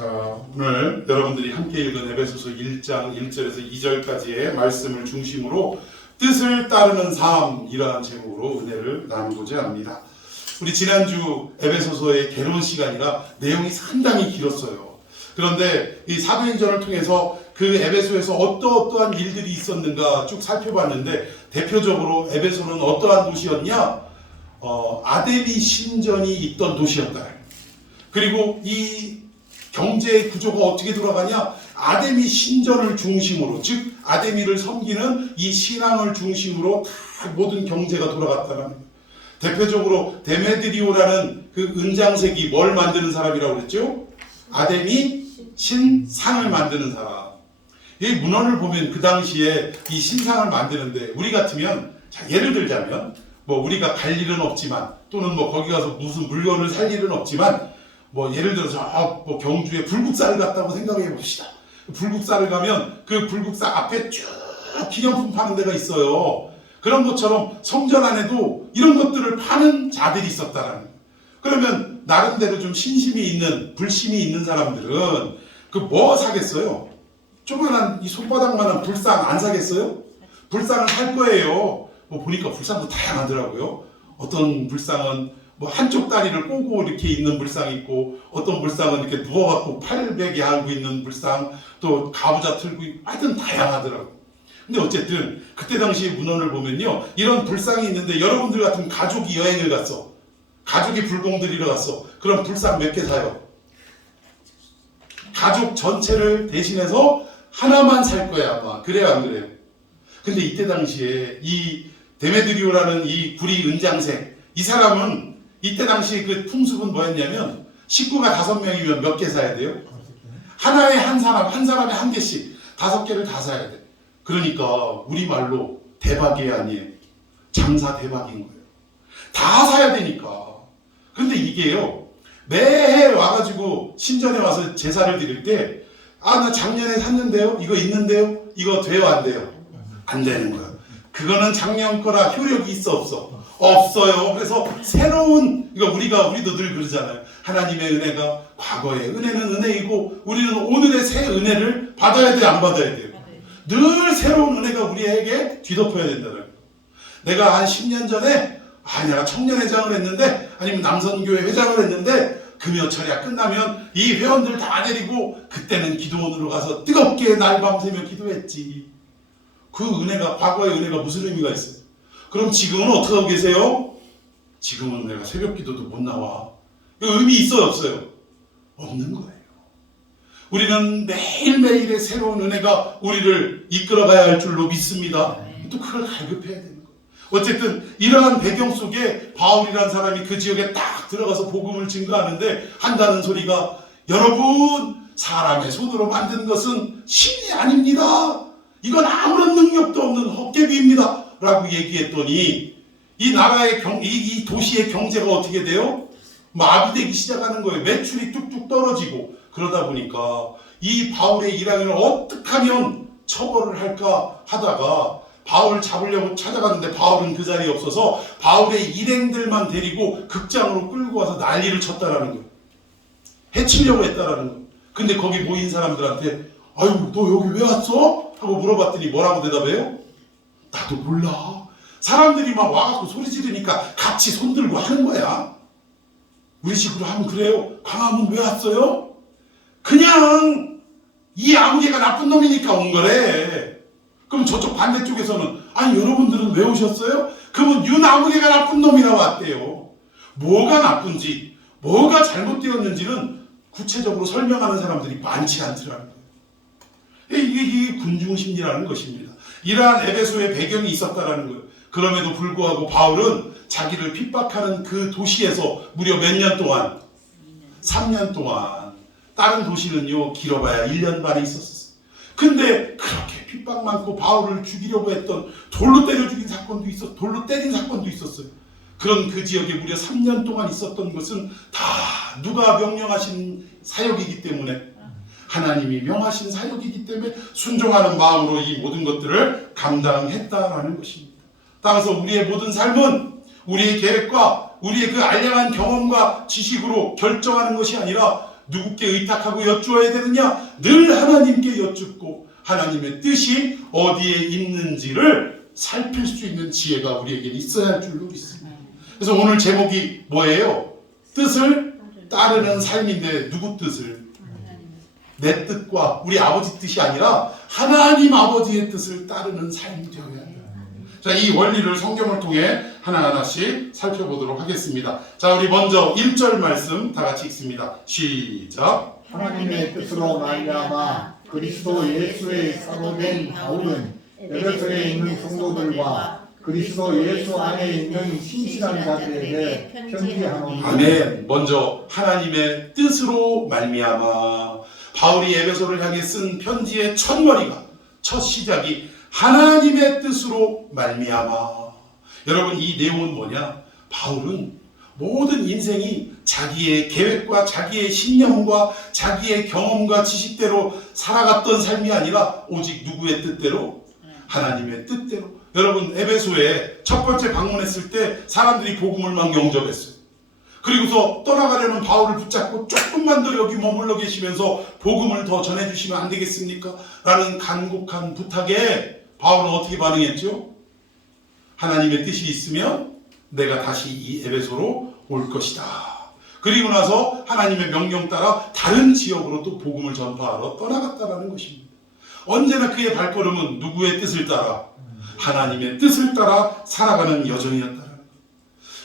자, 오늘 여러분들이 함께 읽은 에베소서 1장 1절에서 2절까지의 말씀을 중심으로 뜻을 따르는 삶이라는 제목으로 은혜를 나누고자 합니다. 우리 지난주 에베소서의 개론 시간이라 내용이 상당히 길었어요. 그런데 이 사도행전을 통해서 그 에베소에서 어떠한 일들이 있었는가 쭉 살펴봤는데, 대표적으로 에베소는 어떠한 도시였냐? 아데미 신전이 있던 도시였다. 그리고 이 경제의 구조가 어떻게 돌아가냐? 아데미 신전을 중심으로, 즉 아데미를 섬기는 이 신앙을 중심으로 다 모든 경제가 돌아갔다는 거예요. 대표적으로 데메드리오라는 그 은장색이 뭘 만드는 사람이라고 그랬죠? 아데미 신상을 만드는 사람. 이 문헌을 보면 그 당시에 이 신상을 만드는데, 우리 같으면, 자, 예를 들자면 뭐 우리가 갈 일은 없지만, 또는 뭐 거기 가서 무슨 물건을 살 일은 없지만, 뭐 예를 들어서 뭐 경주에 불국사를 갔다고 생각해 봅시다. 불국사를 가면 그 불국사 앞에 쭉 기념품 파는 데가 있어요. 그런 것처럼 성전 안에도 이런 것들을 파는 자들이 있었다라는 거예요. 그러면 나름대로 좀 신심이 있는, 불심이 있는 사람들은 그 뭐 사겠어요? 조그만한 이 손바닥만한 불상 안 사겠어요? 불상을 살 거예요. 뭐 보니까 불상도 다양하더라고요. 어떤 불상은 뭐 한쪽 다리를 꼬고 이렇게 있는 불상이 있고, 어떤 불상은 이렇게 누워갖고 팔베개 하고 있는 불상, 또 가부좌 틀고, 하여튼 다양하더라고요. 근데 어쨌든 그때 당시 문헌을 보면요, 이런 불상이 있는데 여러분들 같은 가족이 여행을 갔어. 가족이 불공 들이러 갔어. 그럼 불상 몇 개 사요? 가족 전체를 대신해서 하나만 살 거야 아마. 그래요 안 그래요? 근데 이때 당시에 이 데메드리오라는 이 구리 은장색, 이 사람은 이때 당시 그 풍습은 뭐였냐면, 식구가 5명이면 몇 개 사야 돼요? 하나에 한 사람에 한 개씩 5개를 다 사야 돼. 그러니까 우리말로 대박이 아니에요. 장사 대박인 거예요. 다 사야 되니까. 근데 이게요, 매해 와가지고 신전에 와서 제사를 드릴 때, 나 작년에 샀는데요? 이거 있는데요? 이거 돼요 안 돼요? 안 되는 거야. 그거는 작년 거라 효력이 있어 없어? 없어요. 그래서 새로운, 이거 우리도 늘 그러잖아요. 하나님의 은혜가, 과거의 은혜는 은혜이고 우리는 오늘의 새 은혜를 받아야 돼, 안 받아야 돼요? 늘 새로운 은혜가 우리에게 뒤덮여야 된다는 거예요. 내가 한 10년 전에 내가 청년회장을 했는데, 아니면 남선교회 회장을 했는데, 금요철야 끝나면 이 회원들 다 데리고 그때는 기도원으로 가서 뜨겁게 날 밤새며 기도했지. 그 은혜가, 과거의 은혜가 무슨 의미가 있어요? 그럼 지금은 어떻게 하고 계세요? 지금은 내가 새벽 기도도 못 나와. 의미 있어요 없어요? 없는 거예요. 우리는 매일매일의 새로운 은혜가 우리를 이끌어가야 할 줄로 믿습니다. 또 그걸 갈급해야 되는 거예요. 어쨌든 이러한 배경 속에 바울이라는 사람이 그 지역에 딱 들어가서 복음을 증거하는데 한다는 소리가, 여러분, 사람의 손으로 만든 것은 신이 아닙니다. 이건 아무런 능력도 없는 헛개비입니다 라고 얘기했더니, 이 나라의 이 도시의 경제가 어떻게 돼요? 마비되기 시작하는 거예요. 매출이 뚝뚝 떨어지고. 그러다 보니까 이 바울의 일행을 어떻게 하면 처벌을 할까 하다가 바울을 잡으려고 찾아갔는데, 바울은 그 자리에 없어서 바울의 일행들만 데리고 극장으로 끌고 와서 난리를 쳤다라는 거예요. 해치려고 했다라는 거예요. 근데 거기 모인 사람들한테, 아유, 너 여기 왜 왔어? 하고 물어봤더니 뭐라고 대답해요? 나도 몰라. 사람들이 막 와갖고 소리 지르니까 같이 손들고 하는 거야. 우리 식으로 하면 그래요. 광화문 왜 왔어요? 그냥 이 아무개가 나쁜 놈이니까 온 거래. 그럼 저쪽 반대쪽에서는, 아니 여러분들은 왜 오셨어요? 그러면 윤아무개가 나쁜 놈이라 왔대요. 뭐가 나쁜지, 뭐가 잘못되었는지는 구체적으로 설명하는 사람들이 많지 않더라는 거예요. 이게 군중심리라는 것입니다. 이러한 에베소의 배경이 있었다라는 거예요. 그럼에도 불구하고 바울은 자기를 핍박하는 그 도시에서 무려 몇 년 동안? 3년 동안. 다른 도시는요, 길어봐야 1년 반에 있었어요. 근데 그렇게 핍박 많고 바울을 죽이려고 했던, 돌로 때려 죽인 사건도 있었어요. 돌로 때린 사건도 있었어요. 그런 그 지역에 무려 3년 동안 있었던 것은 다 누가 명령하신 사역이기 때문에, 하나님이 명하신 사역이기 때문에 순종하는 마음으로 이 모든 것들을 감당했다라는 것입니다. 따라서 우리의 모든 삶은 우리의 계획과 우리의 그 알량한 경험과 지식으로 결정하는 것이 아니라, 누구께 의탁하고 여쭈어야 되느냐? 늘 하나님께 여쭙고 하나님의 뜻이 어디에 있는지를 살필 수 있는 지혜가 우리에게 있어야 할 줄로 믿습니다. 그래서 오늘 제목이 뭐예요? 뜻을 따르는 삶인데 누구 뜻을? 내 뜻과 우리 아버지 뜻이 아니라 하나님 아버지의 뜻을 따르는 삶이 되어야 합니다. 자, 이 원리를 성경을 통해 하나하나씩 살펴보도록 하겠습니다. 자, 우리 먼저 1절 말씀 다 같이 읽습니다. 시작. 하나님의 뜻으로 말미암아 그리스도 예수의 사도된 바울은 에베소에 있는 성도들과 그리스도 예수 안에 있는 신실한 자들에게 편지하노니. 아멘. 먼저 하나님의 뜻으로 말미암아 바울이 에베소를 향해 쓴 편지의 첫머리가 첫 시작이 하나님의 뜻으로 말미암아. 여러분, 이 내용은 뭐냐? 바울은 모든 인생이 자기의 계획과 자기의 신념과 자기의 경험과 지식대로 살아갔던 삶이 아니라 오직 누구의 뜻대로? 하나님의 뜻대로. 여러분, 에베소에 첫 번째 방문했을 때 사람들이 복음을 막 영접했어요. 그리고서 떠나가려는 바울을 붙잡고 조금만 더 여기 머물러 계시면서 복음을 더 전해주시면 안 되겠습니까? 라는 간곡한 부탁에 바울은 어떻게 반응했죠? 하나님의 뜻이 있으면 내가 다시 이 에베소로 올 것이다. 그리고 나서 하나님의 명령 따라 다른 지역으로 또 복음을 전파하러 떠나갔다라는 것입니다. 언제나 그의 발걸음은 누구의 뜻을 따라? 하나님의 뜻을 따라 살아가는 여정이었다는 것.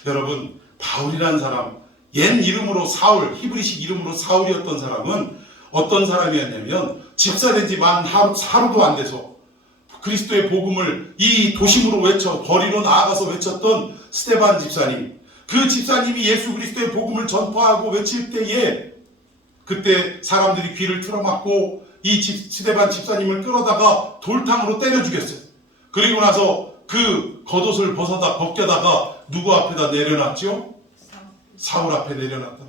여러분, 바울이라는 사람, 옛 이름으로 사울, 히브리식 이름으로 사울이었던 사람은 어떤 사람이었냐면 집사된 지 만 하루도 안 돼서 그리스도의 복음을 이 도심으로 외쳐 거리로 나아가서 외쳤던 스데반 집사님, 그 집사님이 예수 그리스도의 복음을 전파하고 외칠 때에 그때 사람들이 귀를 틀어막고 이 스데반 집사님을 끌어다가 돌탕으로 때려 죽였어요. 그리고 나서 그 겉옷을 벗겨다가 누구 앞에다 내려놨죠? 사울 앞에 내려놨다.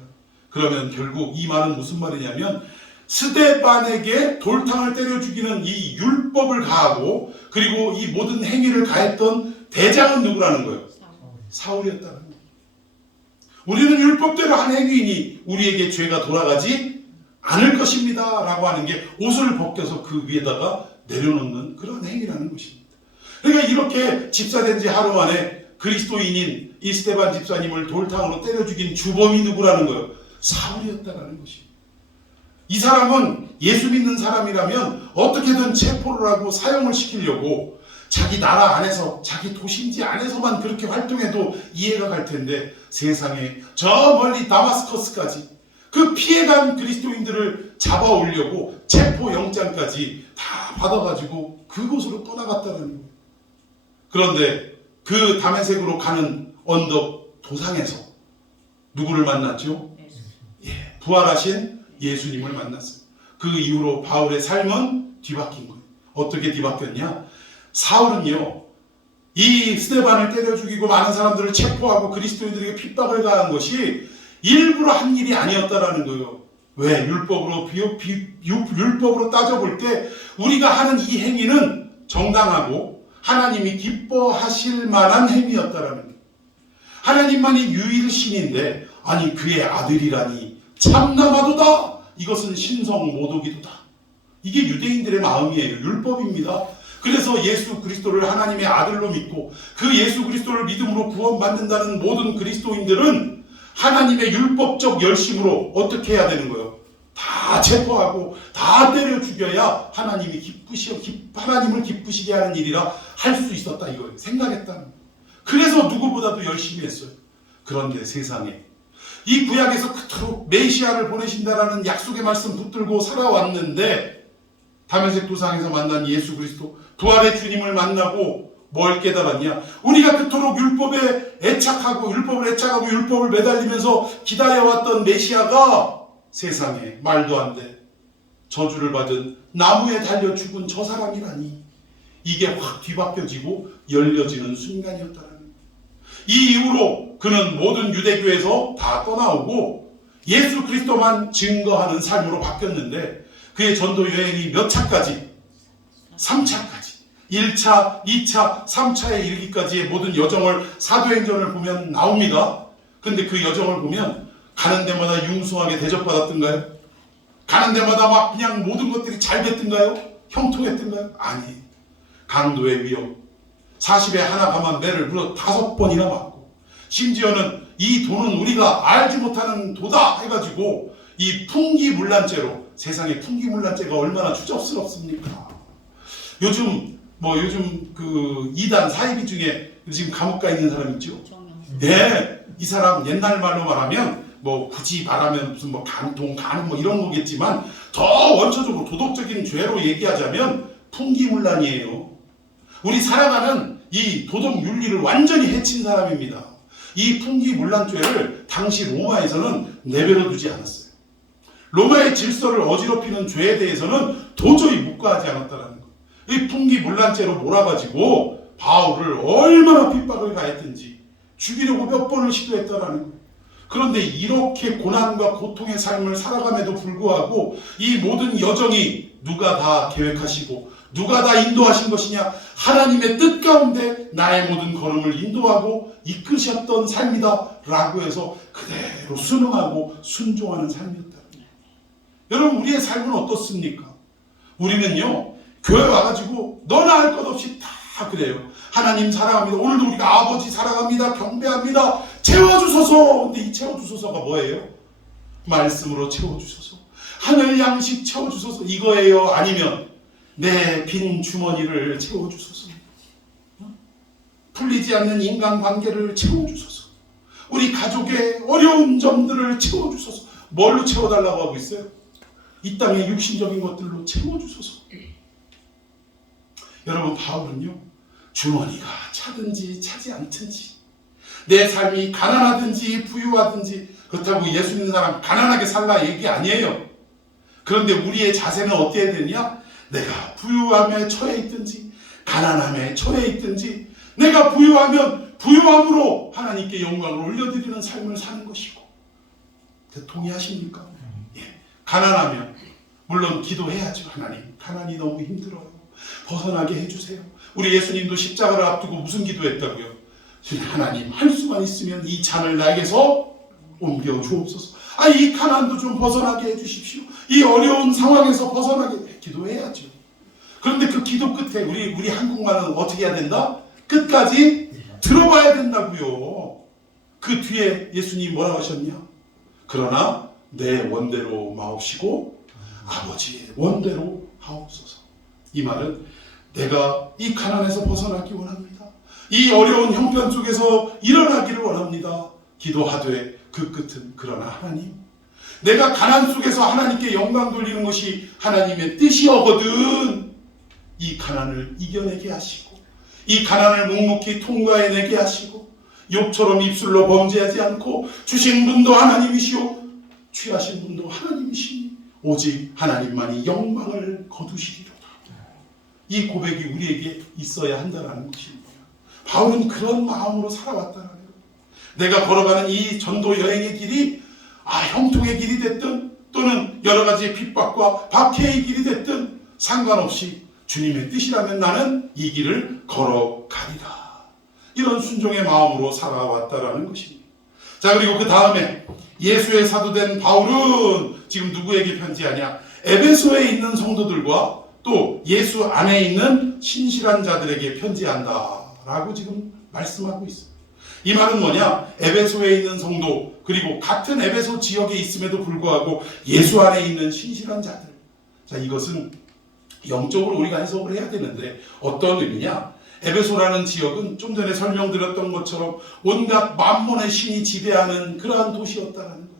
그러면 결국 이 말은 무슨 말이냐면 스데반에게 돌탕을 때려 죽이는 이 율법을 가하고 그리고 이 모든 행위를 가했던 대장은 누구라는 거예요? 사울이었다는 거예요. 우리는 율법대로 한 행위이니 우리에게 죄가 돌아가지 않을 것입니다 라고 하는 게 옷을 벗겨서 그 위에다가 내려놓는 그런 행위라는 것입니다. 그러니까 이렇게 집사된 지 하루 만에 그리스도인인 이 스데반 집사님을 돌탕으로 때려 죽인 주범이 누구라는 거예요? 사울이었다라는 것입니다. 이 사람은 예수 믿는 사람이라면 어떻게든 체포를 하고 사형을 시키려고 자기 나라 안에서 자기 도심지 안에서만 그렇게 활동해도 이해가 갈 텐데 세상에 저 멀리 다마스커스까지 그 피해간 그리스도인들을 잡아오려고 체포영장까지 다 받아가지고 그곳으로 떠나갔다는 거예요. 그런데 그 다메섹으로 가는 언덕 도상에서 누구를 만났죠? 부활하신 예수님을 만났습니다. 그 이후로 바울의 삶은 뒤바뀐 거예요. 어떻게 뒤바뀌었냐? 사울은요, 이 스데반을 때려 죽이고 많은 사람들을 체포하고 그리스도인들에게 핍박을 가한 것이 일부러 한 일이 아니었다라는 거예요. 왜? 율법으로 따져볼 때 우리가 하는 이 행위는 정당하고 하나님이 기뻐하실 만한 행위였다라는 거예요. 하나님만이 유일신인데 아니 그의 아들이라니 참남하도다. 이것은 신성 모독이도다. 이게 유대인들의 마음이에요. 율법입니다. 그래서 예수 그리스도를 하나님의 아들로 믿고 그 예수 그리스도를 믿음으로 구원받는다는 모든 그리스도인들은 하나님의 율법적 열심으로 어떻게 해야 되는 거예요? 다 체포하고 다 때려 죽여야 하나님을 기쁘시게 하는 일이라 할 수 있었다 이거예요. 생각했다는 거예요. 그래서 누구보다도 열심히 했어요. 그런데 세상에 이 구약에서 그토록 메시아를 보내신다라는 약속의 말씀 붙들고 살아왔는데 다메섹 도상에서 만난 예수 그리스도 부활의 주님을 만나고 뭘 깨달았냐? 우리가 그토록 율법을 애착하고 율법을 매달리면서 기다려왔던 메시아가 세상에 말도 안 돼. 저주를 받은 나무에 달려 죽은 저 사람이라니. 이게 확 뒤바뀌어지고 열려지는 순간이었다는 거예요. 이 이후로 그는 모든 유대교에서 다 떠나오고 예수 그리스도만 증거하는 삶으로 바뀌었는데 그의 전도 여행이 몇 차까지? 3차까지. 1차, 2차, 3차에 이르기까지의 모든 여정을 사도행전을 보면 나옵니다. 근데 그 여정을 보면 가는 데마다 융숭하게 대접받았던가요? 가는 데마다 막 그냥 모든 것들이 잘 됐던가요? 형통했던가요? 아니. 강도의 위협. 40에 하나 가만 매를 물어 5번이나 맞고, 심지어는 이 돈은 우리가 알지 못하는 도다 해가지고 이 풍기문란죄로, 세상에 풍기문란죄가 얼마나 추접스럽습니까? 요즘 그 이단 사이비 중에 지금 감옥 가 있는 사람 있죠? 네, 이 사람 옛날 말로 말하면 뭐 굳이 말하면 무슨 뭐 간통, 간음 뭐 이런 거겠지만 더 원초적으로 도덕적인 죄로 얘기하자면 풍기문란이에요. 우리 살아가는 이 도덕 윤리를 완전히 해친 사람입니다. 이 풍기문란죄를 당시 로마에서는 내버려 두지 않았어요. 로마의 질서를 어지럽히는 죄에 대해서는 도저히 묵과하지 않았다는 거예요. 이 풍기문란죄로 몰아가지고 바울을 얼마나 핍박을 가했든지 죽이려고 몇 번을 시도했다라는 거예요. 그런데 이렇게 고난과 고통의 삶을 살아감에도 불구하고 이 모든 여정이 누가 다 계획하시고 누가 다 인도하신 것이냐? 하나님의 뜻 가운데 나의 모든 걸음을 인도하고 이끄셨던 삶이다 라고 해서 그대로 순응하고 순종하는 삶이었다. 여러분, 우리의 삶은 어떻습니까? 우리는요, 교회 와가지고 너나 할 것 없이 다 그래요. 하나님 사랑합니다. 오늘도 우리가 아버지 사랑합니다. 경배합니다. 채워주소서. 근데 이 채워주소서가 뭐예요? 말씀으로 채워주소서. 하늘 양식 채워주소서 이거예요? 아니면 내 빈 주머니를 채워주소서. 풀리지 않는 인간관계를 채워주소서. 우리 가족의 어려운 점들을 채워주소서. 뭘로 채워달라고 하고 있어요? 이 땅의 육신적인 것들로 채워주소서. 여러분, 바울은요, 주머니가 차든지 차지 않든지, 내 삶이 가난하든지 부유하든지, 그렇다고 예수 믿는 사람 가난하게 살라 얘기 아니에요. 그런데 우리의 자세는 어때야 되냐? 내가 부유함에 처해 있든지 가난함에 처해 있든지, 내가 부유하면 부유함으로 하나님께 영광을 올려드리는 삶을 사는 것이고, 동의하십니까? 예. 가난하면 물론 기도해야죠. 하나님, 가난이 너무 힘들어요. 벗어나게 해주세요. 우리 예수님도 십자가를 앞두고 무슨 기도했다고요? 하나님, 할 수만 있으면 이 잔을 나에게서 옮겨 주옵소서. 이 가난도 좀 벗어나게 해주십시오. 이 어려운 상황에서 벗어나게 기도해야죠. 그런데 그 기도 끝에 우리 한국말은 어떻게 해야 된다? 끝까지 들어봐야 된다고요. 그 뒤에 예수님이 뭐라고 하셨냐? 그러나 내 원대로 마옵시고 아버지의 원대로 하옵소서. 이 말은 내가 이 가난에서 벗어나기 원합니다. 이 어려운 형편 속에서 일어나기를 원합니다. 기도하되 그 끝은 그러나 하나님, 내가 가난 속에서 하나님께 영광 돌리는 것이 하나님의 뜻이거든. 이 가난을 이겨내게 하시고 이 가난을 묵묵히 통과해내게 하시고 욥처럼 입술로 범죄하지 않고 주신 분도 하나님이시오 취하신 분도 하나님이시니 오직 하나님만이 영광을 거두시리로다. 이 고백이 우리에게 있어야 한다는 것입니다. 바울은 그런 마음으로 살아왔다는 거예요. 내가 걸어가는 이 전도 여행의 길이 형통의 길이 됐든 또는 여러 가지 핍박과 박해의 길이 됐든 상관없이 주님의 뜻이라면 나는 이 길을 걸어가리라. 이런 순종의 마음으로 살아왔다라는 것입니다. 자, 그리고 그 다음에 예수의 사도된 바울은 지금 누구에게 편지하냐? 에베소에 있는 성도들과 또 예수 안에 있는 신실한 자들에게 편지한다라고 지금 말씀하고 있어요. 이 말은 뭐냐? 에베소에 있는 성도, 그리고 같은 에베소 지역에 있음에도 불구하고 예수 안에 있는 신실한 자들. 자, 이것은 영적으로 우리가 해석을 해야 되는데 어떤 의미냐? 에베소라는 지역은 좀 전에 설명드렸던 것처럼 온갖 만몬의 신이 지배하는 그러한 도시였다는 거예요.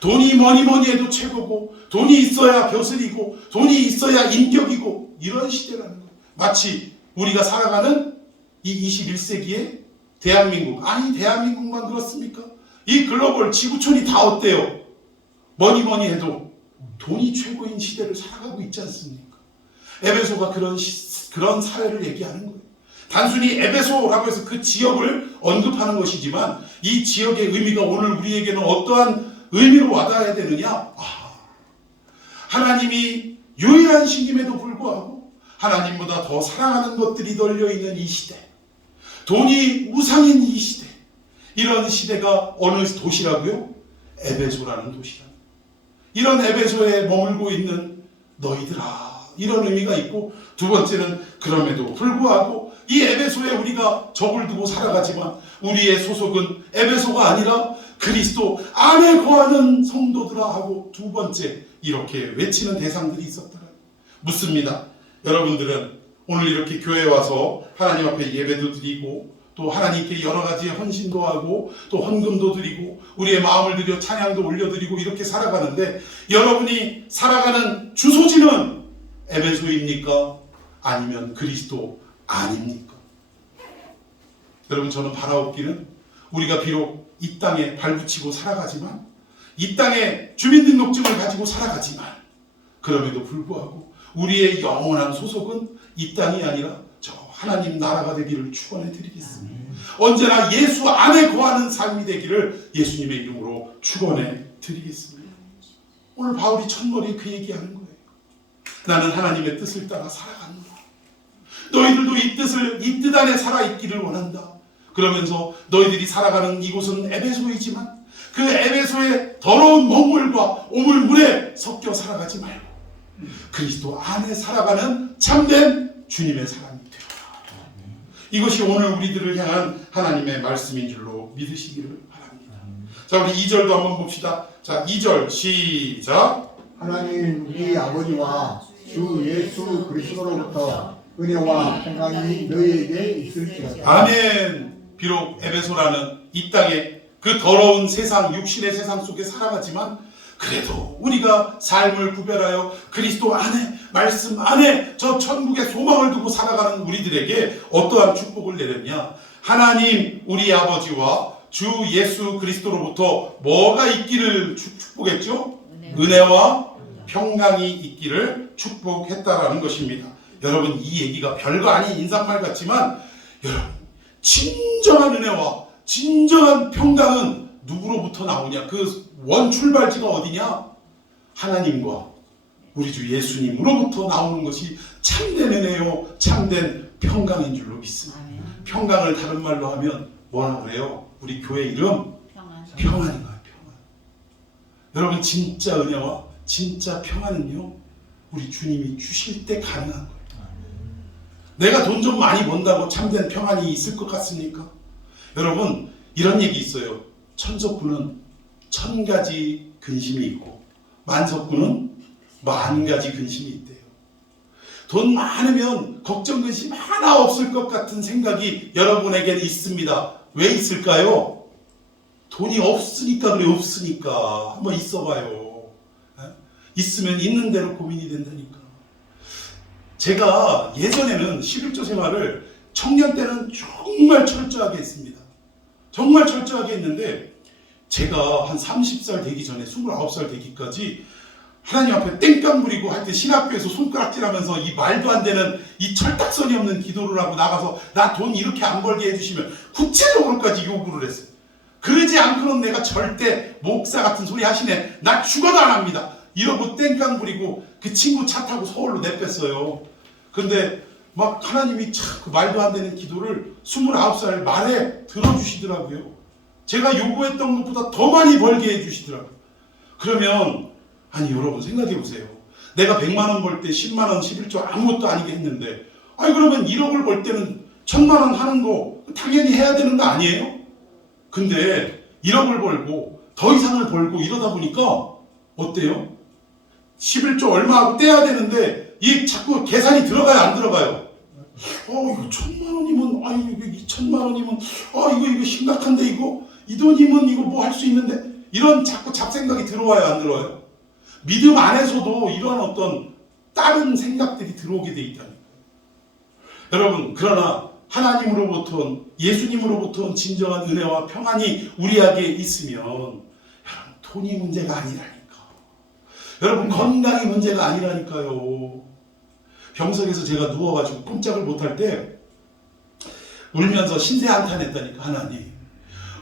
돈이 뭐니 해도 최고고, 돈이 있어야 벼슬이고, 돈이 있어야 인격이고, 이런 시대라는 거예요. 마치 우리가 살아가는 이 21세기에 대한민국, 대한민국만 그렇습니까? 이 글로벌 지구촌이 다 어때요? 뭐니 해도 돈이 최고인 시대를 살아가고 있지 않습니까? 에베소가 그런 사회를 얘기하는 거예요. 단순히 에베소라고 해서 그 지역을 언급하는 것이지만 이 지역의 의미가 오늘 우리에게는 어떠한 의미로 와닿아야 되느냐? 하나님이 유일한 신임에도 불구하고 하나님보다 더 사랑하는 것들이 널려있는 이 시대, 돈이 우상인 이 시대, 이런 시대가 어느 도시라고요? 에베소라는 도시라. 이런 에베소에 머물고 있는 너희들아, 이런 의미가 있고, 두 번째는 그럼에도 불구하고 이 에베소에 우리가 적을 두고 살아가지만 우리의 소속은 에베소가 아니라 그리스도 안에 거하는 성도들아 하고, 두 번째 이렇게 외치는 대상들이 있었더라. 묻습니다. 여러분들은 오늘 이렇게 교회에 와서 하나님 앞에 예배도 드리고 또 하나님께 여러 가지 헌신도 하고 또 헌금도 드리고 우리의 마음을 들여 찬양도 올려드리고 이렇게 살아가는데, 여러분이 살아가는 주소지는 에베소입니까? 아니면 그리스도 아닙니까? 여러분, 저는 바라옵기는 우리가 비록 이 땅에 발붙이고 살아가지만, 이 땅에 주민등록증을 가지고 살아가지만, 그럼에도 불구하고 우리의 영원한 소속은 이 땅이 아니라 저 하나님 나라가 되기를 축원해 드리겠습니다. 언제나 예수 안에 거하는 삶이 되기를 예수님의 이름으로 축원해 드리겠습니다. 오늘 바울이 첫머리에 그 얘기하는 거예요. 나는 하나님의 뜻을 따라 살아간다. 너희들도 이 뜻 안에 살아있기를 원한다. 그러면서 너희들이 살아가는 이곳은 에베소이지만 그 에베소의 더러운 먹물과 오물물에 섞여 살아가지 말고 그리스도 안에 살아가는 참된 주님의 사람이 되어라. 이것이 오늘 우리들을 향한 하나님의 말씀인 줄로 믿으시기를 바랍니다. 자, 우리 2절도 한번 봅시다. 자, 2절 시작. 하나님 우리 아버지와 주 예수 그리스도로부터 은혜와 평강이 너희에게 있을지어다. 아멘. 비록 에베소라는 이 땅에 그 더러운 세상, 육신의 세상 속에 살아가지만 그래도 우리가 삶을 구별하여 그리스도 안에, 말씀 안에 저 천국의 소망을 두고 살아가는 우리들에게 어떠한 축복을 내렸냐? 하나님 우리 아버지와 주 예수 그리스도로부터 뭐가 있기를 축복했죠? 은혜와 평강이 있기를 축복했다라는 것입니다. 여러분, 이 얘기가 별거 아닌 인사말 같지만 여러분, 진정한 은혜와 진정한 평강은 누구로부터 나오냐? 그 원 출발지가 어디냐? 하나님과 우리 주 예수님으로부터 나오는 것이 참된 은혜요, 참된 평강인 줄로 믿습니다. 평강을 다른 말로 하면 뭐라 그래요? 우리 교회 이름 평안인 거예요. 평안. 여러분, 진짜 은혜와 진짜 평안은요, 우리 주님이 주실 때 가능한 거예요. 내가 돈 좀 많이 번다고 참된 평안이 있을 것 같습니까? 여러분, 이런 얘기 있어요. 천석구는 1000가지 근심이 있고 만석구는 10,000가지 근심이 있대요. 돈 많으면 걱정 근심 하나 없을 것 같은 생각이 여러분에게는 있습니다. 왜 있을까요? 돈이 없으니까 그래. 없으니까. 한번 있어봐요. 있으면 있는 대로 고민이 된다니까. 제가 예전에는 11조 생활을 청년 때는 정말 철저하게 했습니다. 정말 철저하게 했는데 제가 한 30살 되기 전에 29살 되기까지 하나님 앞에 땡깡 부리고 할 때 신학교에서 손가락질하면서 이 말도 안 되는 이 철딱선이 없는 기도를 하고 나가서 나 돈 이렇게 안 벌게 해주시면 구체적으로까지 요구를 했어요. 그러지 않고는 내가 절대 목사 같은 소리 하시네, 나 죽어도 안 합니다, 이러고 땡깡 부리고 그 친구 차 타고 서울로 내뺐어요. 근데 막 하나님이 참 그 말도 안 되는 기도를 29살 말에 들어주시더라고요. 제가 요구했던 것보다 더 많이 벌게 해주시더라고요. 그러면 아니 여러분 생각해 보세요. 내가 100만 원 벌 때 10만 원 11조 아무것도 아니게 했는데, 아니 그러면 1억을 벌 때는 1000만 원 하는 거 당연히 해야 되는 거 아니에요? 근데 1억을 벌고 더 이상을 벌고 이러다 보니까 어때요? 11조 얼마 하고 떼야 되는데 이 자꾸 계산이 들어가요, 안 들어가요? 이거 1000만 원이면, 이거 2000만 원이면, 이거 심각한데, 이 돈이면 이거 뭐 할 수 있는데, 이런 자꾸 잡생각이 들어와요, 안 들어와요? 믿음 안에서도 이런 어떤 다른 생각들이 들어오게 돼 있다니까요. 여러분, 그러나 하나님으로부터, 예수님으로부터 온 진정한 은혜와 평안이 우리에게 있으면, 여러분, 돈이 문제가 아니라니까. 여러분, 건강이 문제가 아니라니까요. 병석에서 제가 누워가지고 꼼짝을 못할 때 울면서 신세 한탄했다니까. 하나님,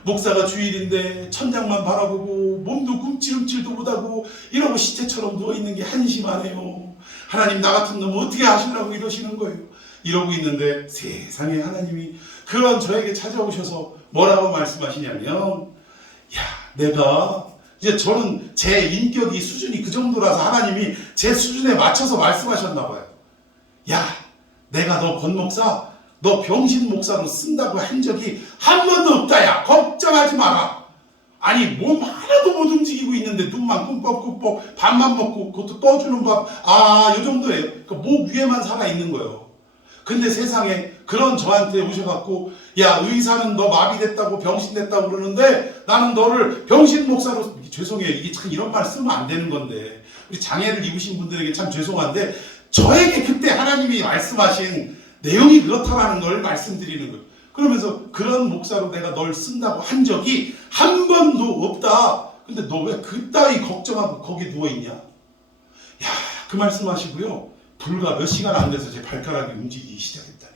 목사가 주일인데 천장만 바라보고 몸도 꿈찔움찔도 못하고 이러고 시체처럼 누워있는 게 한심하네요. 하나님, 나 같은 놈 어떻게 하시려고 이러시는 거예요. 이러고 있는데 세상에 하나님이 그런 저에게 찾아오셔서 뭐라고 말씀하시냐면, 야, 내가 이제 저는 제 인격이 수준이 그 정도라서 하나님이 제 수준에 맞춰서 말씀하셨나 봐요. 야, 내가 너 권 목사, 너 병신 목사로 쓴다고 한 적이 한 번도 없다. 야, 걱정하지 마라. 아니 몸 하나도 못 움직이고 있는데 눈만 꿈뻑꿈뻑 밥만 먹고 그것도 떠주는 밥, 요 정도예요. 그러니까 목 위에만 살아있는 거예요. 근데 세상에 그런 저한테 오셔갖고 야, 의사는 너 마비됐다고 병신됐다고 그러는데 나는 너를 병신 목사로, 죄송해요, 이게 참 이런 말 쓰면 안 되는 건데 우리 장애를 입으신 분들에게 참 죄송한데 저에게 그때 하나님이 말씀하신 내용이 그렇다라는 걸 말씀드리는 거예요. 그러면서 그런 목사로 내가 널 쓴다고 한 적이 한 번도 없다. 근데 너 왜 그따위 걱정하고 거기 누워있냐? 야, 그 말씀하시고요. 불과 몇 시간 안 돼서 제 발가락이 움직이기 시작했다니.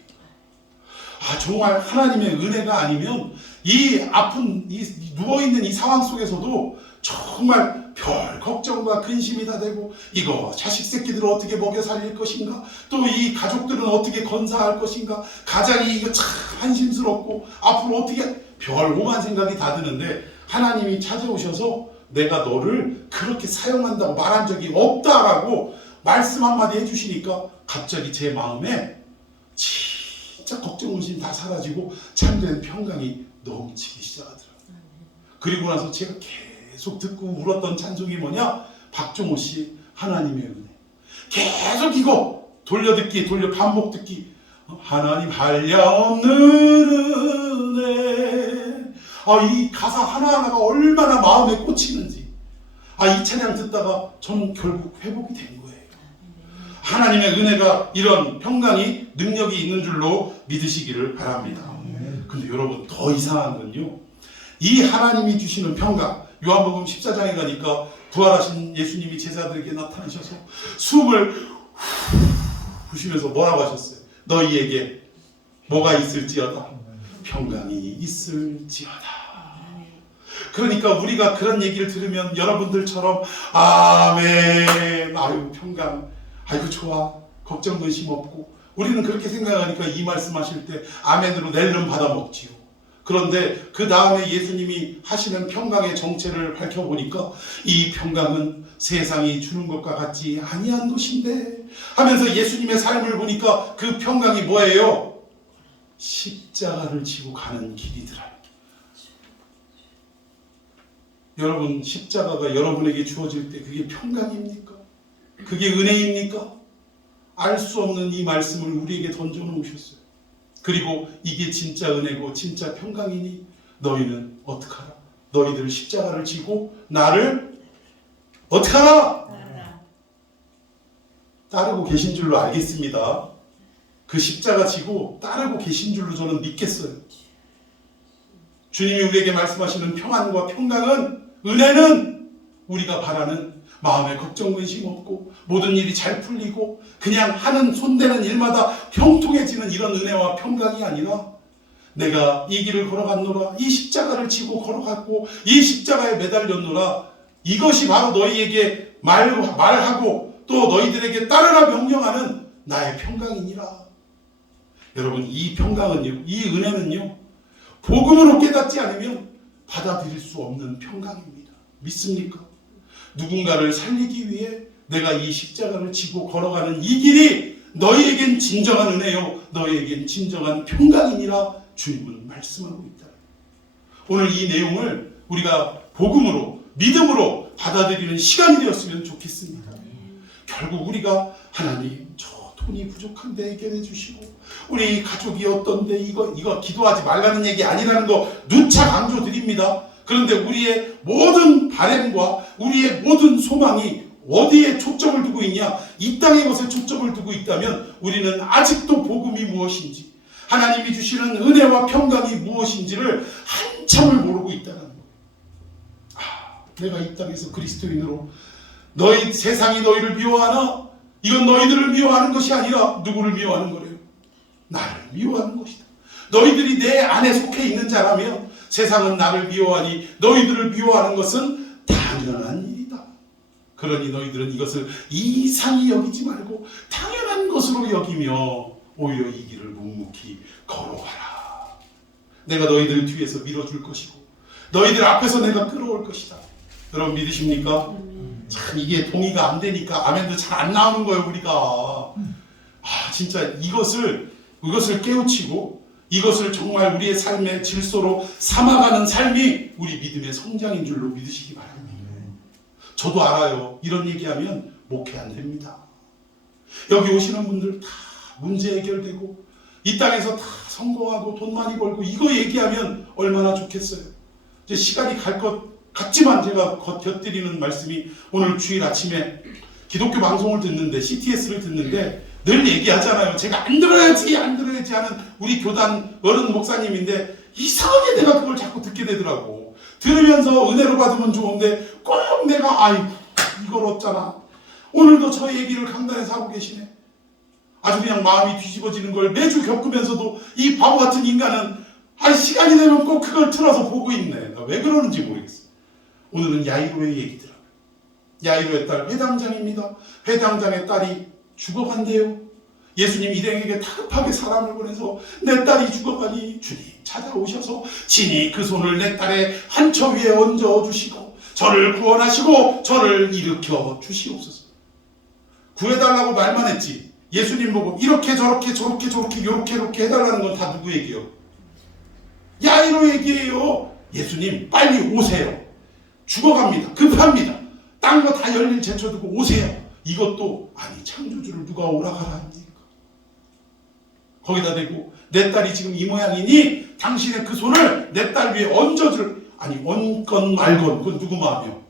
정말 하나님의 은혜가 아니면 이 아픈, 이 누워있는 이 상황 속에서도 정말 별 걱정과 근심이 다 되고, 이거 자식 새끼들을 어떻게 먹여 살릴 것인가, 또 이 가족들은 어떻게 건사할 것인가, 가장이 이거 참 한심스럽고 앞으로 어떻게, 별 오만 생각이 다 드는데 하나님이 찾아오셔서 내가 너를 그렇게 사용한다고 말한 적이 없다라고 말씀 한마디 해주시니까 갑자기 제 마음에 진짜 걱정 근심 다 사라지고 참된 평강이 넘치기 시작하더라고요. 그리고 나서 제가 계속 듣고 울었던 찬송이 뭐냐? 박종호 씨 하나님의 은혜. 계속 이거 돌려듣기, 반복 듣기. 하나님 한량없는 은혜. 이 가사 하나하나가 얼마나 마음에 꽂히는지. 이 찬양 듣다가 저는 결국 회복이 된 거예요. 하나님의 은혜가 이런 평강이 능력이 있는 줄로 믿으시기를 바랍니다. 근데 여러분 더 이상한 건요, 이 하나님이 주시는 평강, 요한복음 14장에 가니까 부활하신 예수님이 제자들에게 나타나셔서 숨을 쉬면서 뭐라고 하셨어요? 너희에게 뭐가 있을지어다? 평강이 있을지어다. 그러니까 우리가 그런 얘기를 들으면 여러분들처럼 아멘, 아유 평강, 아이고 좋아, 걱정 근심 없고, 우리는 그렇게 생각하니까 이 말씀하실 때 아멘으로 낼름 받아 먹지요. 그런데 그 다음에 예수님이 하시는 평강의 정체를 밝혀보니까 이 평강은 세상이 주는 것과 같지 아니한 것인데 하면서 예수님의 삶을 보니까 그 평강이 뭐예요? 십자가를 지고 가는 길이더라. 여러분, 십자가가 여러분에게 주어질 때 그게 평강입니까? 그게 은혜입니까? 알 수 없는 이 말씀을 우리에게 던져놓으셨어요. 그리고 이게 진짜 은혜고 진짜 평강이니 너희는 어떡하라? 너희들 십자가를 지고 나를 어떡하라? 따르고 계신 줄로 알겠습니다. 그 십자가 지고 따르고 계신 줄로 저는 믿겠어요. 주님이 우리에게 말씀하시는 평안과 평강은, 은혜는 우리가 바라는 마음에 걱정 근심 없고 모든 일이 잘 풀리고 그냥 하는 손대는 일마다 형통해지는 이런 은혜와 평강이 아니라, 내가 이 길을 걸어갔노라, 이 십자가를 지고 걸어갔고 이 십자가에 매달렸노라, 이것이 바로 너희에게 말하고 또 너희들에게 따르라 명령하는 나의 평강이니라. 여러분, 이 평강은요, 이 은혜는요, 복음으로 깨닫지 않으면 받아들일 수 없는 평강입니다. 믿습니까? 누군가를 살리기 위해 내가 이 십자가를 지고 걸어가는 이 길이 너희에겐 진정한 은혜요, 너희에겐 진정한 평강이니라 주님은 말씀하고 있다. 오늘 이 내용을 우리가 복음으로, 믿음으로 받아들이는 시간이 되었으면 좋겠습니다. 결국 우리가 하나님, 저 돈이 부족한데 해결해 주시고, 우리 가족이 어떤데 이거 기도하지 말라는 얘기 아니라는 거 누차 강조드립니다. 그런데 우리의 모든 바램과 우리의 모든 소망이 어디에 초점을 두고 있냐? 이 땅의 것에 초점을 두고 있다면 우리는 아직도 복음이 무엇인지, 하나님이 주시는 은혜와 평강이 무엇인지를 한참을 모르고 있다는 거예요. 내가 이 땅에서 그리스도인으로 너희 세상이 너희를 미워하나? 이건 너희들을 미워하는 것이 아니라 누구를 미워하는 거래요? 나를 미워하는 것이다. 너희들이 내 안에 속해 있는 자라면 세상은 나를 미워하니 너희들을 미워하는 것은 당연한 일이다. 그러니 너희들은 이것을 이상히 여기지 말고 당연한 것으로 여기며 오히려 이 길을 묵묵히 걸어가라. 내가 너희들 뒤에서 밀어줄 것이고 너희들 앞에서 내가 끌어올 것이다. 여러분 믿으십니까? 참 이게 동의가 안 되니까 아멘도 잘 안 나오는 거예요 우리가. 진짜 이것을 깨우치고 이것을 정말 우리의 삶의 질서로 삼아가는 삶이 우리 믿음의 성장인 줄로 믿으시기 바랍니다. 저도 알아요. 이런 얘기하면 목회 안 됩니다. 여기 오시는 분들 다 문제 해결되고 이 땅에서 다 성공하고 돈 많이 벌고 이거 얘기하면 얼마나 좋겠어요. 이제 시간이 갈 것 같지만 제가 곁들이는 말씀이 오늘 주일 아침에 기독교 방송을 듣는데 CTS를 듣는데 늘 얘기하잖아요. 제가 안 들어야지 하는 우리 교단 어른 목사님인데 이상하게 내가 그걸 자꾸 듣게 되더라고. 들으면서 은혜로 받으면 좋은데 꼭 내가 이걸 어쩌나. 오늘도 저 얘기를 강단에서 하고 계시네. 아주 그냥 마음이 뒤집어지는 걸 매주 겪으면서도 이 바보 같은 인간은 시간이 되면 꼭 그걸 틀어서 보고 있네. 왜 그러는지 모르겠어. 오늘은 야이로의 얘기더라고요. 야이로의 딸 회당장입니다. 회당장의 딸이 죽어간대요. 예수님 일행에게 다급하게 사람을 보내서 내 딸이 죽어가니 주님 찾아오셔서 친히 그 손을 내 딸의 한처 위에 얹어주시고 저를 구원하시고 저를 일으켜 주시옵소서. 구해달라고 말만 했지 예수님 보고 이렇게 저렇게 요렇게 해달라는 건 다 누구 얘기예요? 야이로 얘기예요. 예수님 빨리 오세요. 죽어갑니다. 급합니다. 딴 거 다 열일 제쳐두고 오세요. 이것도 창조주를 누가 오라가라 합니까? 거기다 대고 내 딸이 지금 이 모양이니 당신의 그 손을 내 딸 위에 얹어줄 얹건 말건 그건 누구 마음이요?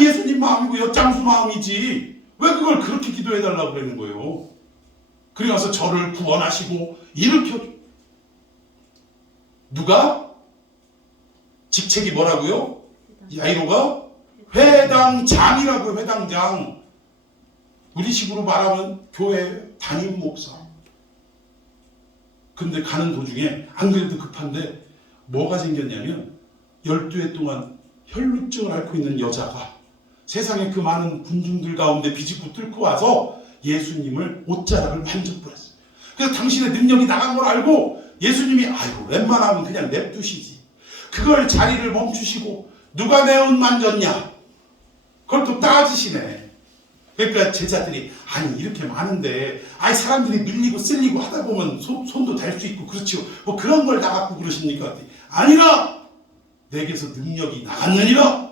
예수님 마음이고 엿장수 마음이지 왜 그걸 그렇게 기도해달라고 그러는 거예요? 그래서 저를 구원하시고 일으켜 누가? 직책이 뭐라고요? 야이로가? 회당장이라고요. 회당장. 우리식으로 말하면 교회 담임 목사. 근데 가는 도중에 안 그래도 급한데 뭐가 생겼냐면 12해 동안 혈루증을 앓고 있는 여자가 세상에 그 많은 군중들 가운데 비집고 뚫고 와서 예수님을 옷자락을 만져버렸어요. 그래서 당신의 능력이 나간 걸 알고 예수님이 웬만하면 그냥 냅두시지. 그걸 자리를 멈추시고 누가 내 옷 만졌냐? 그걸 또 따지시네. 그러니까 제자들이 이렇게 많은데 사람들이 밀리고 쓸리고 하다 보면 손도 댈 수 있고 그렇죠. 뭐 그런 걸 다 갖고 그러십니까? 아니라 내게서 능력이 나갔느니라.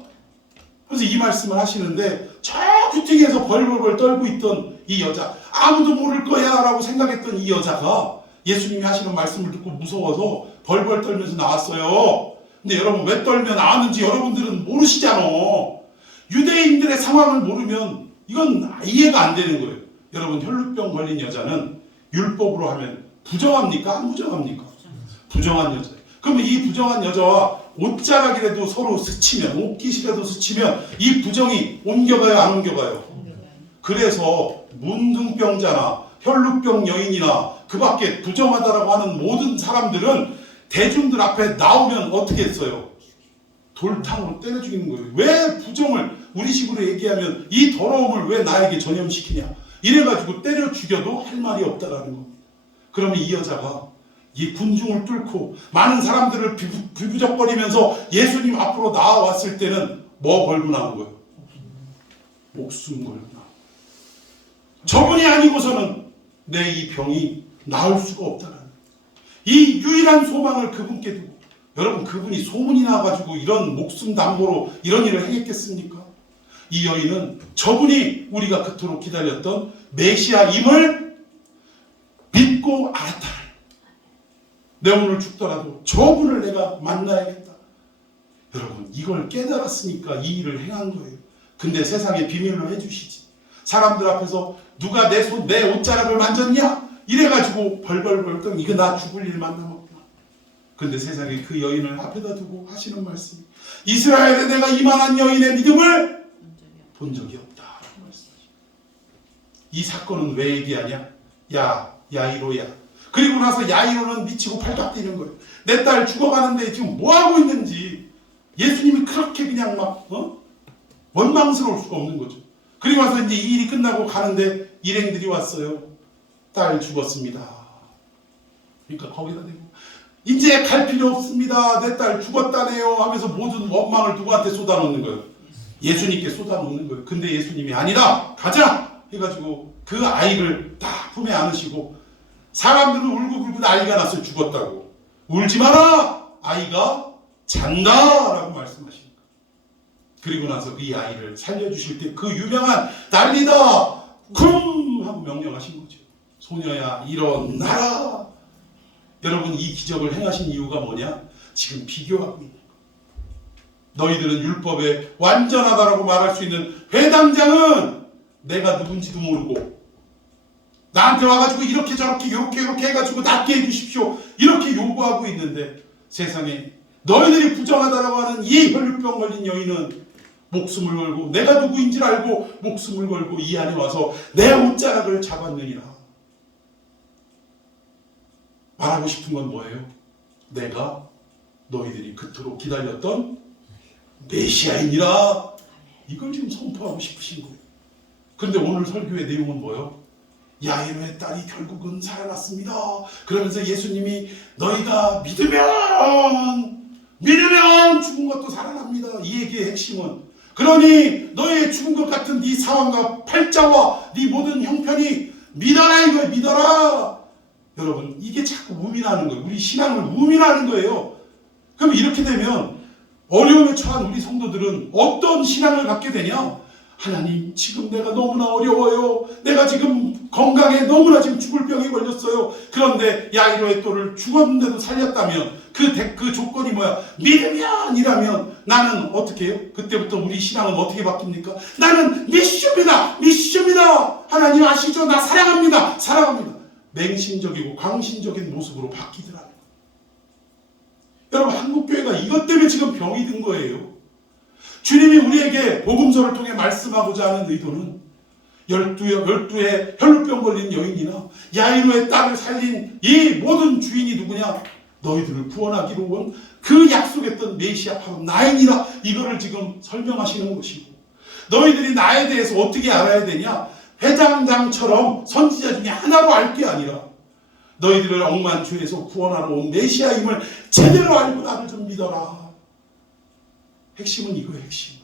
그래서 이 말씀을 하시는데 저 슈팅에서 벌벌벌 떨고 있던 이 여자 아무도 모를 거야 라고 생각했던 이 여자가 예수님이 하시는 말씀을 듣고 무서워서 벌벌 떨면서 나왔어요. 근데 여러분 왜 떨며 나왔는지 여러분들은 모르시잖아. 유대인들의 상황을 모르면 이건 이해가 안 되는 거예요. 여러분 혈루병 걸린 여자는 율법으로 하면 부정합니까? 안 부정합니까? 부정한 여자. 그러면 이 부정한 여자와 옷자락이라도 서로 스치면 옷깃이라도 스치면 이 부정이 옮겨가요 안 옮겨가요? 그래서 문둥병자나 혈루병 여인이나 그 밖에 부정하다라고 하는 모든 사람들은 대중들 앞에 나오면 어떻게 했어요? 돌탕으로 때려 죽이는 거예요. 왜 부정을 우리식으로 얘기하면 이 더러움을 왜 나에게 전염시키냐? 이래가지고 때려 죽여도 할 말이 없다라는 겁니다. 그러면 이 여자가 이 군중을 뚫고 많은 사람들을 비부적거리면서 예수님 앞으로 나와왔을 때는 뭐 걸고 나온 거예요? 목숨 걸고 나온 거예요. 저분이 아니고서는 내 이 병이 나을 수가 없다라는 거예요. 이 유일한 소망을 그분께 두고 여러분 그분이 소문이 나가지고 이런 목숨 담보로 이런 일을 행했겠습니까? 이 여인은 저분이 우리가 그토록 기다렸던 메시아임을 믿고 알았다. 내 오늘 죽더라도 저분을 내가 만나야겠다. 여러분 이걸 깨달았으니까 이 일을 행한 거예요. 근데 세상에 비밀로 해주시지. 사람들 앞에서 누가 내 옷자락을 만졌냐? 이래가지고 벌벌벌 떨고 이거 나 죽을 일만 남았구나. 근데 세상에 그 여인을 앞에다 두고 하시는 말씀이 이스라엘에 내가 이만한 여인의 믿음을 본 적이 없다. 이 사건은 왜 얘기하냐? 야이로야. 그리고 나서 야이로는 미치고 팔딱 뛰는 거예요. 내 딸 죽어가는데 지금 뭐하고 있는지 예수님이 그렇게 그냥 원망스러울 수가 없는 거죠. 그리고 나서 이제 이 일이 끝나고 가는데 일행들이 왔어요. 딸 죽었습니다. 그러니까 거기다 대고 이제 갈 필요 없습니다. 내 딸 죽었다네요 하면서 모든 원망을 누구한테 쏟아놓는 거예요? 예수님께 쏟아놓는 거예요. 근데 예수님이 아니다 가자 해가지고 그 아이를 딱 품에 안으시고, 사람들은 울고불고 난리가 났어요. 죽었다고. 울지 마라, 아이가 잔다 라고 말씀하시는 거예요. 그리고 나서 이 아이를 살려주실 때 그 유명한 난리다 쿵 하고 명령하신 거죠. 소녀야 일어나라. 여러분, 이 기적을 행하신 이유가 뭐냐? 지금 비교하고 있는 거예요. 너희들은 율법에 완전하다라고 말할 수 있는 회당장은 내가 누군지도 모르고 나한테 와가지고 이렇게 저렇게 요렇게 해가지고 낫게 해주십시오 이렇게 요구하고 있는데, 세상에 너희들이 부정하다라고 하는 이 혈류병 걸린 여인은 목숨을 걸고 내가 누구인지를 알고 목숨을 걸고 이 안에 와서 내 옷자락을 잡았느니라. 말하고 싶은 건 뭐예요? 내가 너희들이 그토록 기다렸던 메시아이니라. 이걸 지금 선포하고 싶으신 거예요. 근데 오늘 설교의 내용은 뭐예요? 야이로의 딸이 결국은 살아났습니다. 그러면서 예수님이 너희가 믿으면 죽은 것도 살아납니다. 이 얘기의 핵심은, 그러니 너의 죽은 것 같은 네 상황과 팔자와 네 모든 형편이 믿어라 이거예요. 믿어라. 여러분, 이게 자꾸 우민하는 거예요. 우리 신앙을 우민하는 거예요. 그럼 이렇게 되면 어려움에 처한 우리 성도들은 어떤 신앙을 갖게 되냐? 하나님, 지금 내가 너무나 어려워요. 내가 지금 건강에 너무나 지금 죽을 병이 걸렸어요. 그런데 야이로의 딸을 죽었는데도 살렸다면 그 조건이 뭐야? 믿으면이라면 나는 어떻게 해요? 그때부터 우리 신앙은 어떻게 바뀝니까? 나는 믿습니다. 하나님 아시죠? 나 사랑합니다. 맹신적이고 광신적인 모습으로 바뀌더라고요. 여러분, 한국교회가 이것 때문에 지금 병이 든 거예요. 주님이 우리에게 복음서를 통해 말씀하고자 하는 의도는 열두의 혈루병 걸린 여인이나 야이로의 딸을 살린 이 모든 주인이 누구냐? 너희들을 구원하기로 온 그 약속했던 메시아 바로 나이니라. 이거를 지금 설명하시는 것이고, 너희들이 나에 대해서 어떻게 알아야 되냐? 회장장처럼 선지자 중에 하나로 알 게 아니라 너희들을 억만 죄에서 구원하러 온 메시아임을 제대로 알고 나를 좀 믿어라. 핵심은 이거예요. 핵심.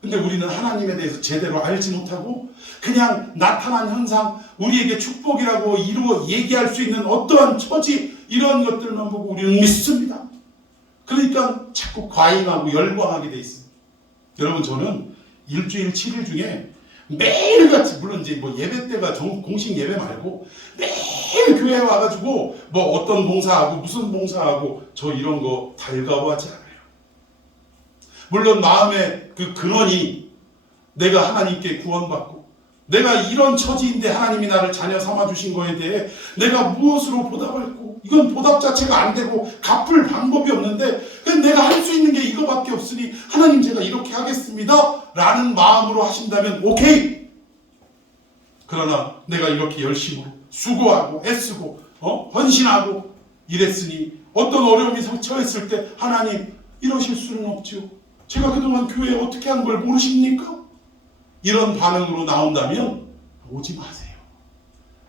근데 우리는 하나님에 대해서 제대로 알지 못하고 그냥 나타난 현상, 우리에게 축복이라고 얘기할 수 있는 어떠한 처지, 이런 것들만 보고 우리는 믿습니다. 그러니까 자꾸 과잉하고 열광하게 돼 있습니다. 여러분, 저는 일주일 7일 중에 매일같이, 물론 이제 뭐 예배 때가 공식 예배 말고 매일 교회에 와가지고 뭐 어떤 봉사하고 무슨 봉사하고 저 이런 거 달가워하지 않아요. 물론 마음의 그 근원이 내가 하나님께 구원받고 내가 이런 처지인데 하나님이 나를 자녀 삼아주신 거에 대해 내가 무엇으로 보답할고, 이건 보답 자체가 안 되고 갚을 방법이 없는데 그냥 내가 할 수 있는 게 이거밖에 없으니 하나님 제가 이렇게 하겠습니다 라는 마음으로 하신다면 오케이. 그러나 내가 이렇게 열심히 수고하고 애쓰고 헌신하고 이랬으니 어떤 어려움이 처했을 때 하나님 이러실 수는 없죠. 제가 그동안 교회에 어떻게 한 걸 모르십니까? 이런 반응으로 나온다면 오지 마세요.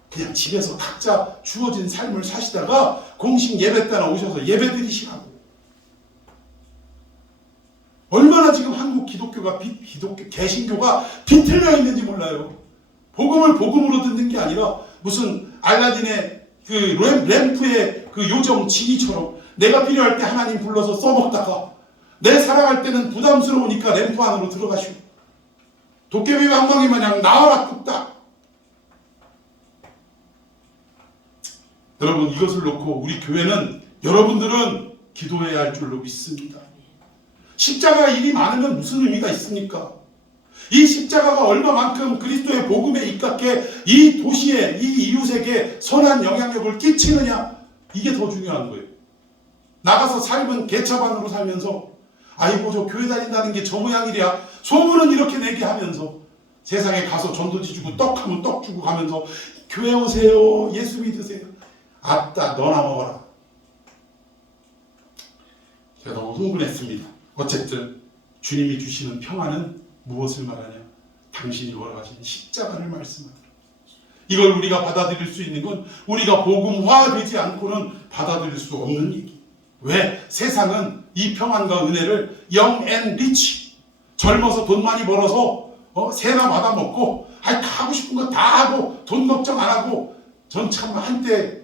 그냥 집에서 각자 주어진 삶을 사시다가 공식 예배 때나 오셔서 예배 드리시라고. 얼마나 지금 한국 기독교가 개신교가 비틀려 있는지 몰라요. 복음을 복음으로 듣는 게 아니라 무슨 알라딘의 그 램프의 그 요정 지니처럼 내가 필요할 때 하나님 불러서 써먹다가 내 살아갈 때는 부담스러우니까 램프 안으로 들어가시오. 도깨비 방망이 마냥 나와라 뚝딱. 여러분, 이것을 놓고 우리 교회는, 여러분들은 기도해야 할 줄로 믿습니다. 십자가 일이 많으면 무슨 의미가 있습니까? 이 십자가가 얼마만큼 그리스도의 복음에 입각해 이 도시에, 이 이웃에게 선한 영향력을 끼치느냐, 이게 더 중요한 거예요. 나가서 삶은 개차반으로 살면서 아이고 저 교회 다닌다는 게 저 모양이랴 소문은 이렇게 내게 하면서 세상에 가서 전도지 주고 떡하면 떡 주고 가면서 교회 오세요, 예수 믿으세요. 아따 너나 먹어라. 제가 너무 흥분했습니다. 어쨌든 주님이 주시는 평안은 무엇을 말하냐? 당신이 걸어가신 십자가를 말씀하더라. 이걸 우리가 받아들일 수 있는 건 우리가 복음화되지 않고는 받아들일 수 없는 얘기. 왜? 세상은 이 평안과 은혜를 young and rich, 젊어서 돈 많이 벌어서 세나 받아 먹고 다 하고 싶은 거 다 하고 돈 걱정 안 하고. 전 참 한때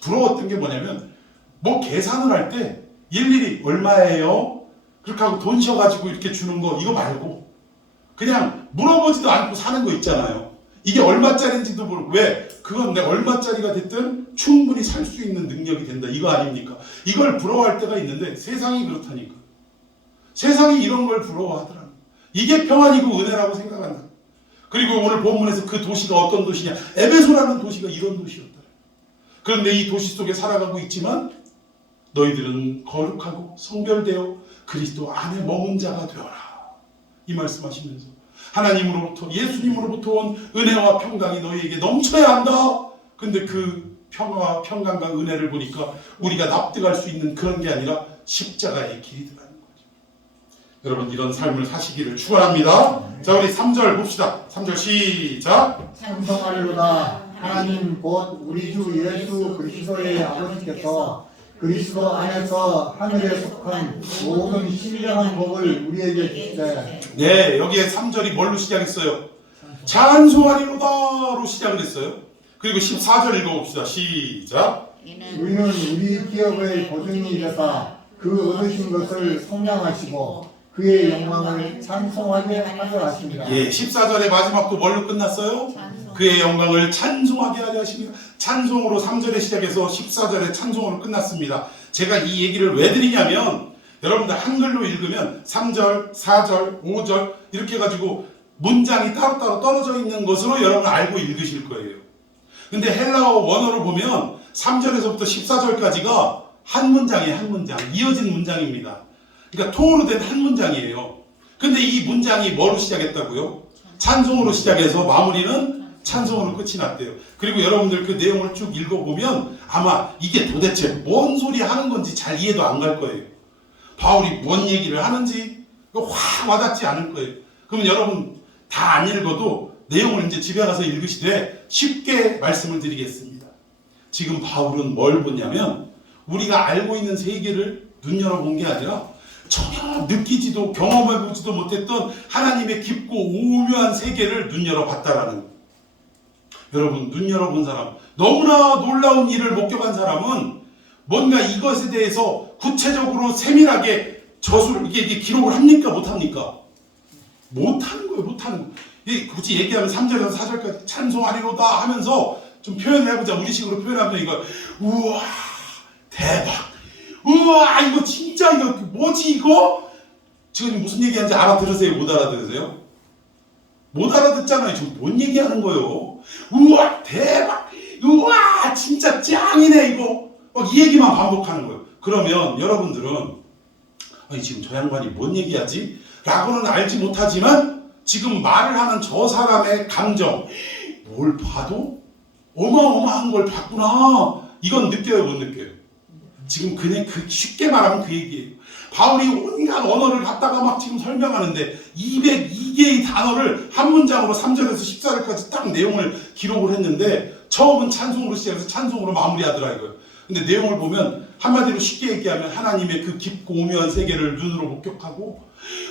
부러웠던 게 뭐냐면 뭐 계산을 할 때 일일이 얼마예요? 그렇게 하고 돈 쉬어가지고 이렇게 주는 거 이거 말고 그냥 물어보지도 않고 사는 거 있잖아요. 이게 얼마짜리인지도 모르고. 왜? 그건 내가 얼마짜리가 됐든 충분히 살 수 있는 능력이 된다. 이거 아닙니까? 이걸 부러워할 때가 있는데 세상이 그렇다니까. 세상이 이런 걸 부러워하더라. 이게 평안이고 은혜라고 생각한다. 그리고 오늘 본문에서 그 도시가 어떤 도시냐? 에베소라는 도시가 이런 도시였다. 그런데 이 도시 속에 살아가고 있지만 너희들은 거룩하고 성별되어 그리스도 안에 머문 자가 되어라. 이 말씀하시면서 하나님으로부터 예수님으로부터 온 은혜와 평강이 너희에게 넘쳐야 한다. 근데 그 평화와 평강과 은혜를 보니까 우리가 납득할 수 있는 그런 게 아니라 십자가의 길이더라는 거죠. 여러분 이런 삶을 사시기를 축원합니다. 자, 우리 3절 봅시다. 3절 시작. 찬송하리로다. 하나님 곧 우리 주 예수 그리스도의 아버지께서 그리스도 안에서 하늘에 속한 모든 신령한 복을 우리에게 주시되. 네, 여기에 3절이 뭘로 시작했어요? 찬송하리로다로 시작을 했어요. 그리고 14절 읽어봅시다. 시작. 우리는 우리 기업의 보증이 되사 그 얻으신 것을 성량하시고 그의 영광을 찬송하게 하려 하십니다. 예, 14절의 마지막도 뭘로 끝났어요? 그의 영광을 찬송하게 하려 하십니다. 찬송으로 3절에 시작해서 14절에 찬송으로 끝났습니다. 제가 이 얘기를 왜 드리냐면 여러분들 한글로 읽으면 3절, 4절, 5절 이렇게 해가지고 문장이 따로따로 떨어져 있는 것으로 여러분 알고 읽으실 거예요. 근데 헬라어 원어로 보면 3절에서부터 14절까지가 한 문장이에요. 한 문장. 이어진 문장입니다. 그러니까 통으로 된 한 문장이에요. 근데 이 문장이 뭐로 시작했다고요? 찬송으로 시작해서 마무리는 찬송으로 끝이 났대요. 그리고 여러분들 그 내용을 쭉 읽어보면 아마 이게 도대체 뭔 소리 하는 건지 잘 이해도 안 갈 거예요. 바울이 뭔 얘기를 하는지 확 와닿지 않을 거예요. 그러면 여러분 다 안 읽어도 내용을 이제 집에 가서 읽으시되 쉽게 말씀을 드리겠습니다. 지금 바울은 뭘 보냐면 우리가 알고 있는 세계를 눈여겨본 게 아니라 전혀 느끼지도 경험해보지도 못했던 하나님의 깊고 오묘한 세계를 눈여겨봤다라는 거예요. 여러분 눈여겨본 사람, 너무나 놀라운 일을 목격한 사람은 뭔가 이것에 대해서 구체적으로 세밀하게 저수를 이게 기록을 합니까? 못합니까? 못하는 거예요. 못하는 거예요. 굳이 얘기하면 3절에서 4절까지 찬송하리로다 하면서 좀 표현을 해보자. 우리식으로 표현하면 이거 우와 대박, 우와 이거 진짜 이거 뭐지 이거? 지금 무슨 얘기하는지 알아들으세요? 못 알아들으세요? 못 알아듣잖아요. 지금 뭔 얘기하는 거예요? 우와 대박, 우와 진짜 짱이네 이거. 이 얘기만 반복하는 거예요. 그러면 여러분들은 아니 지금 저 양반이 뭔 얘기하지? 라고는 알지 못하지만 지금 말을 하는 저 사람의 감정, 뭘 봐도 어마어마한 걸 봤구나. 이건 느껴요, 못 느껴요? 지금 그냥 쉽게 말하면 그 얘기예요. 바울이 온갖 언어를 갖다가 막 지금 설명하는데 202개의 단어를 한 문장으로 3절에서 14절까지 딱 내용을 기록을 했는데 처음은 찬송으로 시작해서 찬송으로 마무리하더라 이거예요. 근데 내용을 보면 한마디로 쉽게 얘기하면 하나님의 그 깊고 오묘한 세계를 눈으로 목격하고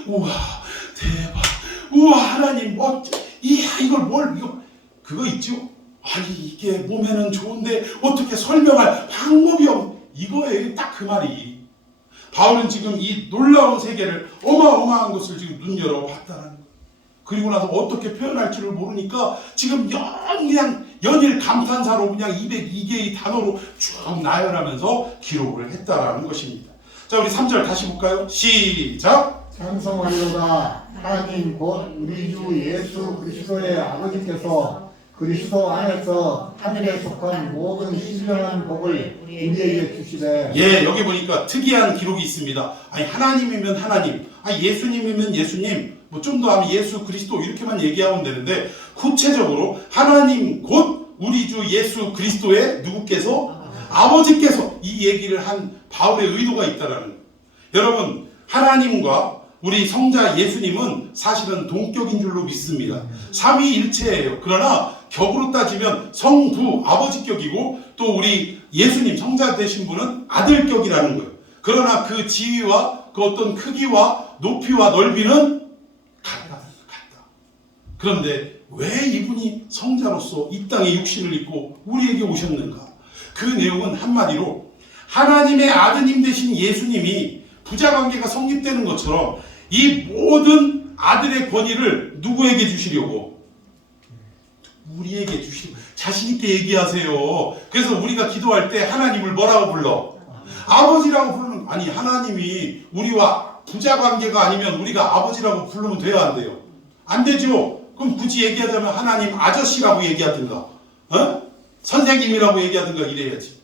우와 대박, 우와 하나님 멋져, 이야 이걸 뭘 이거 그거 있죠? 아니 이게 몸에는 좋은데 어떻게 설명할 방법이 없 이거예요. 딱 그 말이. 바울은 지금 이 놀라운 세계를 어마어마한 것을 지금 눈여겨 봤다라는 거예요. 그리고 나서 어떻게 표현할 줄을 모르니까 지금 그냥 연일 감탄사로 그냥 202개의 단어로 쭉 나열하면서 기록을 했다라는 것입니다. 자, 우리 3절 다시 볼까요? 시작. 찬송하리로다. 하나님 곧 우리 주 예수 그리스도의 아버지께서 그리스도 안에서 하늘에 속한 모든 신령한 복을 우리에게 주시되. 예, 여기 보니까 특이한 기록이 있습니다. 아니 하나님이면 하나님, 아니 예수님이면 예수님, 뭐 좀 더 하면 예수 그리스도 이렇게만 얘기하면 되는데 구체적으로 하나님 곧 우리 주 예수 그리스도의 누구께서? 아버지께서 이 얘기를 한 바울의 의도가 있다라는 거예요. 여러분 하나님과 우리 성자 예수님은 사실은 동격인 줄로 믿습니다. 삼위일체예요. 그러나 격으로 따지면 성부 아버지격이고 또 우리 예수님 성자 되신 분은 아들격이라는 거예요. 그러나 그 지위와 그 어떤 크기와 높이와 넓이는 같다. 그런데 왜 이분이 성자로서 이 땅에 육신을 입고 우리에게 오셨는가? 그 내용은 한마디로 하나님의 아드님 되신 예수님이 부자관계가 성립되는 것처럼 이 모든 아들의 권위를 누구에게 주시려고? 우리에게 주시고 자신 있게 얘기하세요. 그래서 우리가 기도할 때 하나님을 뭐라고 불러? 아버지라고 부르는, 아니 하나님이 우리와 부자관계가 아니면 우리가 아버지라고 부르면 돼요, 안 돼요? 안 되죠. 그럼 굳이 얘기하자면 하나님 아저씨라고 얘기하든가, 선생님이라고 얘기하든가 이래야지.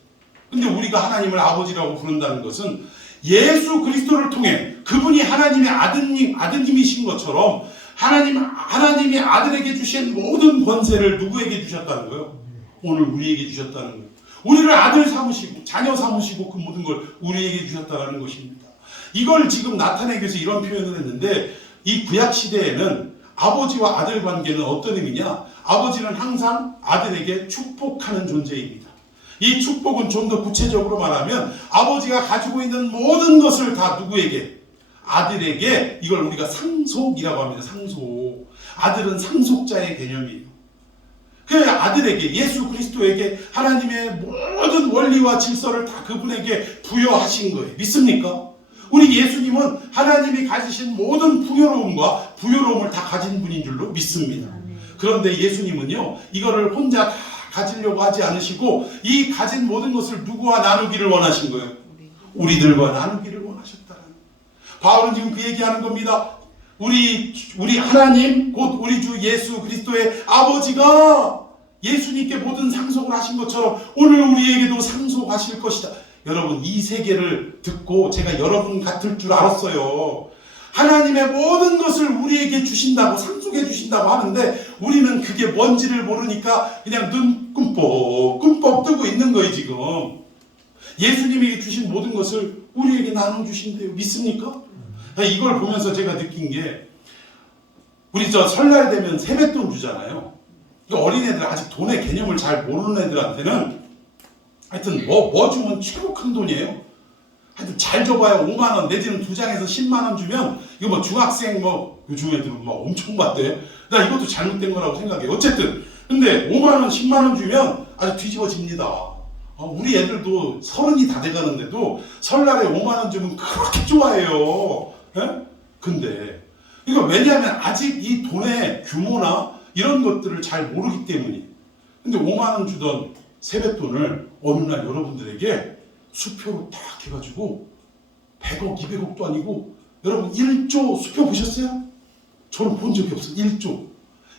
근데 우리가 하나님을 아버지라고 부른다는 것은 예수 그리스도를 통해 그분이 하나님의 아드님이신 것처럼 하나님이 아들에게 주신 모든 권세를 누구에게 주셨다는 거예요? 오늘 우리에게 주셨다는 거예요. 우리를 아들 삼으시고 자녀 삼으시고 그 모든 걸 우리에게 주셨다는 것입니다. 이걸 지금 나타내기 위해서 이런 표현을 했는데, 이 구약 시대에는 아버지와 아들 관계는 어떤 의미냐? 아버지는 항상 아들에게 축복하는 존재입니다. 이 축복은 좀 더 구체적으로 말하면 아버지가 가지고 있는 모든 것을 다 누구에게? 아들에게. 이걸 우리가 상속이라고 합니다. 상속. 아들은 상속자의 개념이에요. 그 아들에게, 예수 그리스도에게 하나님의 모든 원리와 질서를 다 그분에게 부여하신 거예요. 믿습니까? 우리 예수님은 하나님이 가지신 모든 풍요로움과 부요로움을 다 가진 분인 줄로 믿습니다. 그런데 예수님은요, 이거를 혼자 다 가지려고 하지 않으시고 이 가진 모든 것을 누구와 나누기를 원하신 거예요? 우리들과 나누기를 원하셨다는. 바울은 지금 그 얘기하는 겁니다. 우리 하나님, 곧 우리 주 예수 그리스도의 아버지가 예수님께 모든 상속을 하신 것처럼 오늘 우리에게도 상속하실 것이다. 여러분, 이 세계를 듣고 제가 여러분 같을 줄 알았어요. 하나님의 모든 것을 우리에게 주신다고, 상속해 주신다고 하는데 우리는 그게 뭔지를 모르니까 그냥 눈 끔뻑 뜨고 있는 거예요. 지금 예수님에게 주신 모든 것을 우리에게 나눠주신대요. 믿습니까? 이걸 보면서 제가 느낀 게, 우리 설날 되면 세뱃돈 주잖아요. 어린애들, 아직 돈의 개념을 잘 모르는 애들한테는 하여튼 뭐 주면 최고 큰 돈이에요. 하여튼 잘 줘봐야 5만원 내지는 2장에서 10만원 주면 이거 뭐 중학생 요즘 애들은 엄청 받대. 나 이것도 잘못된 거라고 생각해. 어쨌든 근데 5만원 10만원 주면 아주 뒤집어집니다. 우리 애들도 30이 다 돼가는데도 설날에 5만원 주면 그렇게 좋아해요. 근데 이거 왜냐하면 아직 이 돈의 규모나 이런 것들을 잘 모르기 때문이에요. 근데 5만원 주던 세뱃돈을 어느 날 여러분들에게 수표로 딱 해가지고 100억, 200억도 아니고, 여러분 1조 수표 보셨어요? 저는 본 적이 없어요.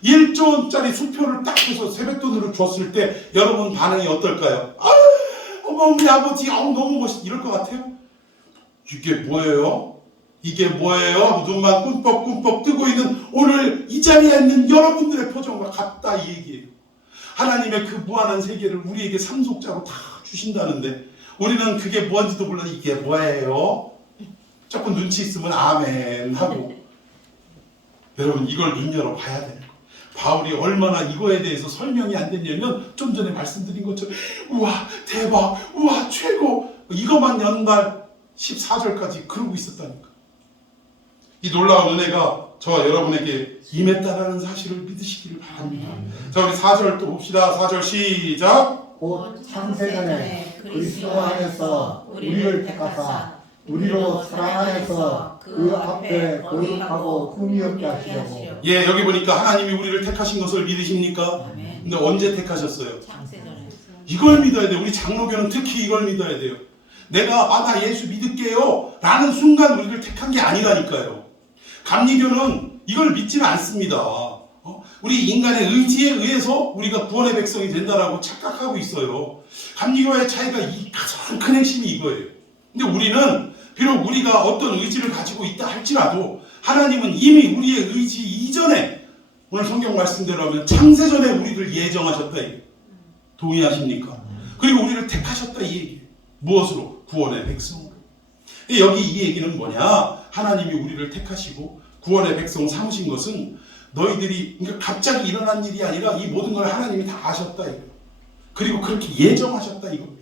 1조원짜리 수표를 딱 해서 세뱃돈으로 줬을 때 여러분 반응이 어떨까요? 어머 우리 아버지 너무 멋있, 이럴 것 같아요? 이게 뭐예요? 하고 눈만 꿈뻑꿈뻑 뜨고 있는 오늘 이 자리에 있는 여러분들의 표정과 같다, 이 얘기예요. 하나님의 그 무한한 세계를 우리에게 상속자로 다 주신다는데 우리는 그게 뭔지도 몰라. 이게 뭐예요? 조금 눈치 있으면 아멘 하고. 여러분, 이걸 눈 열어 봐야 돼요. 바울이 얼마나 이거에 대해서 설명이 안 됐냐면, 좀 전에 말씀드린 것처럼 우와 대박, 우와 최고, 이것만 연말 14절까지 그러고 있었다니까. 이 놀라운 은혜가 저와 여러분에게 임했다라는 사실을 믿으시기를 바랍니다. 자, 우리 4절 또 봅시다. 4절 시작. 곧 창세전에 그리스도 안에서 우리를 택하사 우리로 사랑 안에서 그 앞에 거룩하고 흠이 없게 하시려고. 예, 여기 보니까 하나님이 우리를 택하신 것을 믿으십니까? 근데 언제 택하셨어요? 창세전에. 이걸 믿어야 돼요. 우리 장로교는 특히 이걸 믿어야 돼요. 내가 나 예수 믿을게요 라는 순간 우리를 택한 게 아니라니까요. 감리교는 이걸 믿지는 않습니다. 우리 인간의 의지에 의해서 우리가 구원의 백성이 된다라고 착각하고 있어요. 감리교와의 차이가 가장 큰 핵심이 이거예요. 근데 우리는 비록 우리가 어떤 의지를 가지고 있다 할지라도 하나님은 이미 우리의 의지 이전에, 오늘 성경 말씀대로 하면 창세전에 우리를 예정하셨다. 동의하십니까? 그리고 우리를 택하셨다, 이 얘기예요. 무엇으로? 구원의 백성으로. 여기 이 얘기는 뭐냐? 하나님이 우리를 택하시고 구원의 백성 삼으신 것은 너희들이, 그러니까 갑자기 일어난 일이 아니라 이 모든 걸 하나님이 다 아셨다, 이거예요. 그리고 그렇게 예정하셨다, 이겁니다.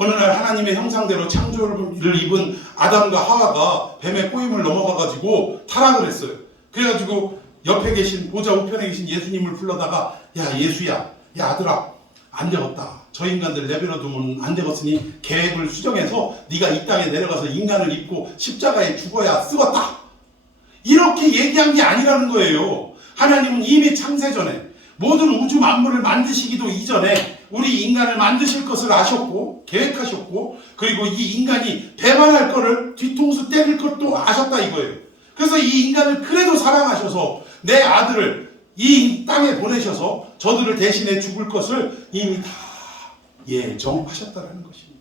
어느 날 하나님의 형상대로 창조를 입은 아담과 하와가 뱀의 꼬임을 넘어가가지고 타락을 했어요. 그래가지고 옆에 계신 보좌 우편에 계신 예수님을 불러다가 야 예수야, 야 아들아, 안 되겠다. 저 인간들 내버려 두면 안 되겠으니 계획을 수정해서 네가 이 땅에 내려가서 인간을 입고 십자가에 죽어야 쓰겄다. 이렇게 얘기한 게 아니라는 거예요. 하나님은 이미 창세전에 모든 우주 만물을 만드시기도 이전에 우리 인간을 만드실 것을 아셨고 계획하셨고, 그리고 이 인간이 배반할 거를 뒤통수 때릴 것도 아셨다 이거예요. 그래서 이 인간을 그래도 사랑하셔서 내 아들을 이 땅에 보내셔서 저들을 대신해 죽을 것을 이미 다 예정하셨다는 것입니다.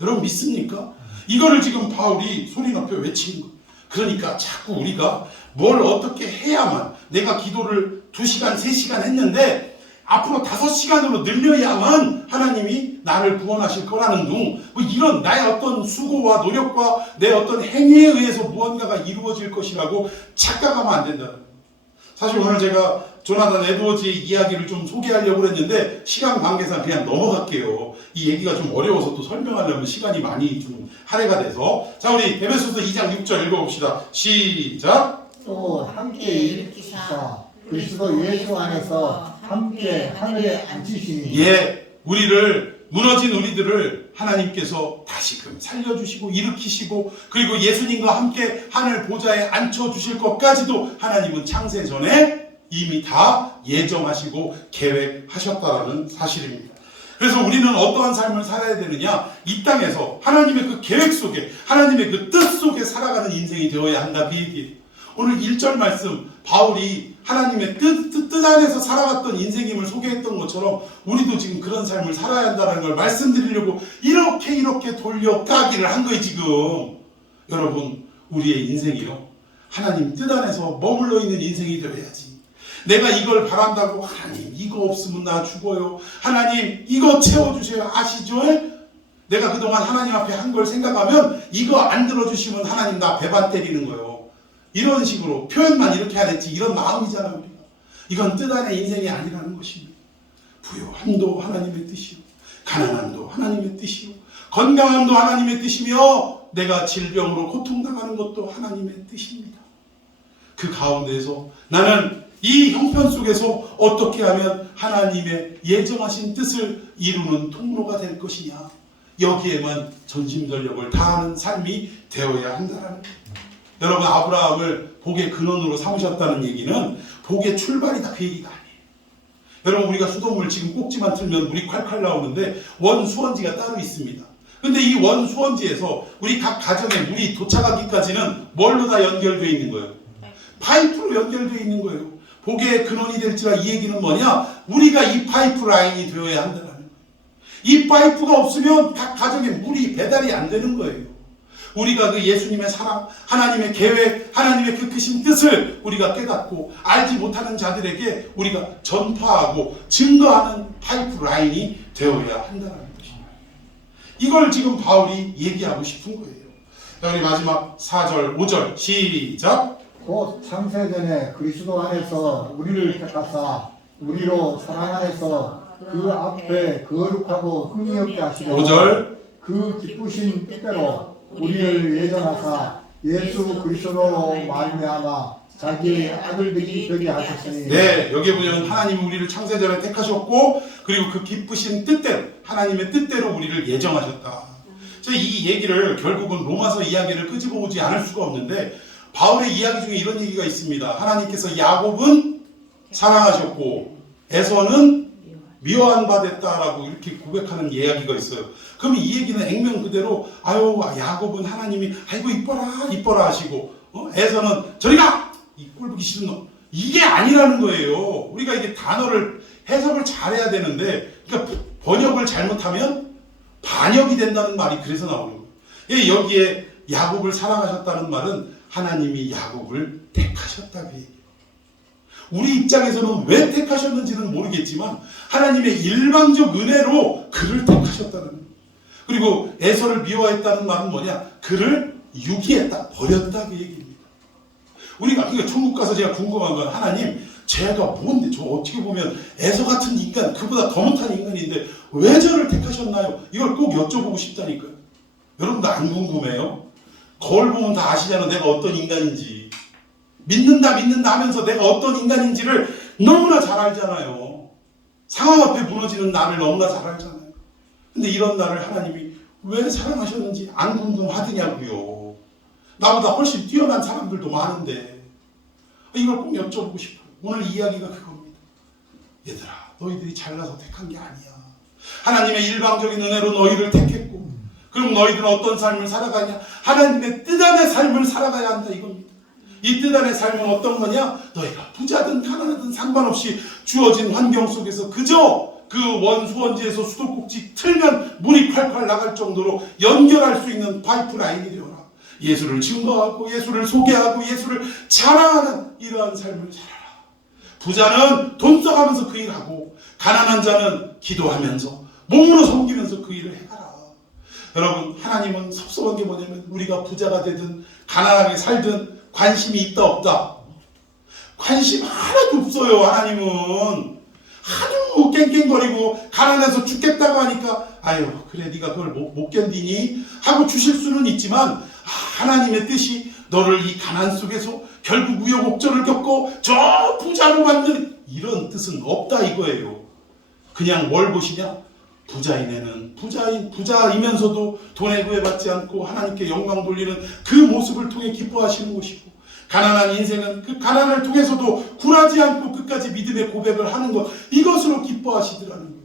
여러분 믿습니까? 이거를 지금 바울이 소리 높여 외치는 거예요. 그러니까 자꾸 우리가 뭘 어떻게 해야만, 내가 기도를 2시간, 3시간 했는데 앞으로 5시간으로 늘려야만 하나님이 나를 구원하실 거라는 둥, 뭐 이런 나의 어떤 수고와 노력과 내 어떤 행위에 의해서 무언가가 이루어질 것이라고 착각하면 안 된다. 사실 오늘 제가 조나단 에드워즈의 이야기를 좀 소개하려고 했는데 시간 관계상 그냥 넘어갈게요. 이 얘기가 좀 어려워서 또 설명하려면 시간이 많이 좀 할애가 돼서. 자, 우리 에베소서 2장 6절 읽어봅시다. 시작. 또 함께 일으키사 그리스도 예수 안에서 함께 하늘에 앉히시니. 예, 무너진 우리들을 하나님께서 다시금 살려주시고 일으키시고, 그리고 예수님과 함께 하늘 보좌에 앉혀주실 것까지도 하나님은 창세 전에 이미 다 예정하시고 계획하셨다라는 사실입니다. 그래서 우리는 어떠한 삶을 살아야 되느냐? 이 땅에서 하나님의 그 계획 속에, 하나님의 그 뜻 속에 살아가는 인생이 되어야 한다, 그 얘기예요. 오늘 1절 말씀, 바울이 하나님의 뜻 안에서 살아갔던 인생임을 소개했던 것처럼 우리도 지금 그런 삶을 살아야 한다는 걸 말씀드리려고 이렇게 돌려 까기를 한 거예요 지금. 여러분, 우리의 인생이요, 하나님 뜻 안에서 머물러 있는 인생이 되어야지. 내가 이걸 바란다고 하나님 이거 없으면 나 죽어요, 하나님 이거 채워주세요, 아시죠? 내가 그동안 하나님 앞에 한 걸 생각하면 이거 안 들어주시면 하나님 나 배반 때리는 거예요. 이런 식으로 표현만 이렇게 하랬지, 이런 마음이잖아 우리가. 이건 뜻 안의 인생이 아니라는 것입니다. 부요함도 하나님의 뜻이요, 가난함도 하나님의 뜻이요, 건강함도 하나님의 뜻이며, 내가 질병으로 고통당하는 것도 하나님의 뜻입니다. 그 가운데서 나는 이 형편 속에서 어떻게 하면 하나님의 예정하신 뜻을 이루는 통로가 될 것이냐, 여기에만 전심전력을 다하는 삶이 되어야 한다는 거예요. 여러분, 아브라함을 복의 근원으로 삼으셨다는 얘기는 복의 출발이다, 그 얘기가 아니에요. 여러분, 우리가 수돗물 지금 꼭지만 틀면 물이 콸콸 나오는데 원수원지가 따로 있습니다. 근데 이 원수원지에서 우리 각 가정에 물이 도착하기까지는 뭘로 다 연결되어 있는 거예요? 파이프로 연결되어 있는 거예요. 복의 근원이 될지라, 이 얘기는 뭐냐? 우리가 이 파이프 라인이 되어야 한다는 거예요. 이 파이프가 없으면 각 가정에 물이 배달이 안 되는 거예요. 우리가 그 예수님의 사랑, 하나님의 계획, 하나님의 그 크신 뜻을 우리가 깨닫고 알지 못하는 자들에게 우리가 전파하고 증거하는 파이프 라인이 되어야 한다는 것입니다. 이걸 지금 바울이 얘기하고 싶은 거예요. 자, 우리 마지막 4절, 5절 시작. 곧 창세전에 그리스도 안에서 우리를 택하사 우리로 사랑 안에서 그 앞에 거룩하고 흠이 없게 하시려 5절. 그 기쁘신 뜻대로 우리를 예정하사 예수 그리스도로 말미암아 자기의 아들들이 되게 하셨으니. 네, 여기 보면 하나님이 우리를 창세전에 택하셨고, 그리고 그 기쁘신 뜻대로, 하나님의 뜻대로 우리를 예정하셨다. 이 얘기를 결국은 로마서 이야기를 끄집어 오지 않을 수가 없는데, 바울의 이야기 중에 이런 얘기가 있습니다. 하나님께서 야곱은 사랑하셨고 에서는 미워한 바 됐다라고 이렇게 고백하는 이야기가 있어요. 그럼 이 얘기는 액면 그대로, 아유 야곱은 하나님이 아이고 이뻐라 하시고, 에서는 저리가 이 꼴보기 싫은 놈, 이게 아니라는 거예요. 우리가 이게 단어를 해석을 잘해야 되는데, 그러니까 번역을 잘못하면 반역이 된다는 말이 그래서 나오는 거예요. 여기에 야곱을 사랑하셨다는 말은 하나님이 야곱을 택하셨다, 그 얘기예요. 우리 입장에서는 왜 택하셨는지는 모르겠지만 하나님의 일방적 은혜로 그를 택하셨다는 거예요. 그리고 에서를 미워했다는 말은 뭐냐? 그를 유기했다, 버렸다, 그 얘기입니다. 우리가 천국 가서 제가 궁금한 건, 하나님 제가 뭔데, 저 어떻게 보면 에서 같은 인간 인간, 그보다 더 못한 인간인데 왜 저를 택하셨나요? 이걸 꼭 여쭤보고 싶다니까요. 여러분도 안 궁금해요? 거울 보면 다 아시잖아. 내가 어떤 인간인지. 믿는다 하면서 내가 어떤 인간인지를 너무나 잘 알잖아요. 상황 앞에 무너지는 나를 너무나 잘 알잖아요. 근데 이런 나를 하나님이 왜 사랑하셨는지 안 궁금하더냐고요. 나보다 훨씬 뛰어난 사람들도 많은데 이걸 꼭 여쭤보고 싶어요. 오늘 이야기가 그겁니다. 얘들아, 너희들이 잘나서 택한 게 아니야. 하나님의 일방적인 은혜로 너희를 택했고, 그럼 너희들은 어떤 삶을 살아가냐? 하나님의 뜻 안의 삶을 살아가야 한다 이겁니다. 이 뜻 안의 삶은 어떤 거냐? 너희가 부자든 가난하든 상관없이 주어진 환경 속에서 그저 그 원수원지에서 수도꼭지 틀면 물이 콸콸 나갈 정도로 연결할 수 있는 파이프라인이 되어라. 예수를 증거하고 예수를 소개하고 예수를 자랑하는 이러한 삶을 살아라. 부자는 돈 써가면서 그 일하고 가난한 자는 기도하면서 몸으로 섬기면서 그 일을 해가라. 여러분, 하나님은 섭섭한 게 뭐냐면 우리가 부자가 되든 가난하게 살든 관심이 있다 없다. 관심 하나도 없어요. 하나님은 하도 깽깽거리고 가난해서 죽겠다고 하니까 아유 그래 네가 그걸 못 견디니 하고 주실 수는 있지만 하나님의 뜻이 너를 이 가난 속에서 결국 우여곡절을 겪고 저 부자로 만드는 이런 뜻은 없다 이거예요. 그냥 뭘 보시냐? 부자인 애는 부자이면서도 돈에 구애받지 않고 하나님께 영광 돌리는 그 모습을 통해 기뻐하시는 것이고, 가난한 인생은 그 가난을 통해서도 굴하지 않고 끝까지 믿음의 고백을 하는 것, 이것으로 기뻐하시더라는 거예요.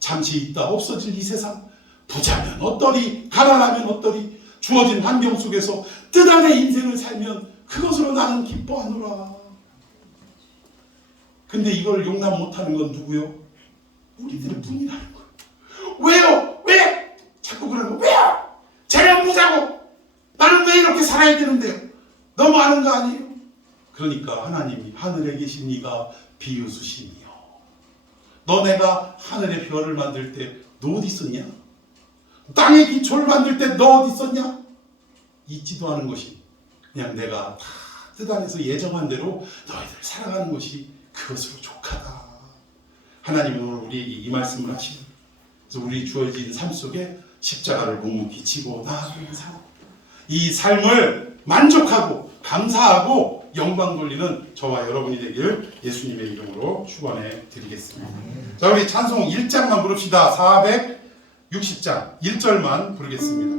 잠시 있다 없어질 이 세상, 부자면 어떠리 가난하면 어떠리 주어진 환경 속에서 뜻 안의 인생을 살면 그것으로 나는 기뻐하노라. 근데 이걸 용납 못하는 건 누구요? 우리들의 뿐이라는 거예요. 왜요? 왜? 자꾸 그러는 거 왜요? 제가 부자고 나는 왜 이렇게 살아야 되는데요? 너무 아는 거 아니에요? 그러니까 하나님이 하늘에 계신 이가 비웃으시니요. 너네가 하늘의 별을 만들 때 너 어디 있었냐? 땅의 기초를 만들 때 너 어디 있었냐? 있지도 않은 것이 그냥 내가 다 뜻 안에서 예정한 대로 너희들 살아가는 것이 그것으로 족하다. 하나님은 오늘 우리에게 이 말씀을 하시는, 그래서 우리 주어진 삶 속에 십자가를 묵묵히 지고 나아가는 삶, 이 삶을 만족하고 감사하고 영광 돌리는 저와 여러분이 되길 예수님의 이름으로 축원해 드리겠습니다. 자, 우리 찬송 1장만 부릅시다. 460장 1절만 부르겠습니다.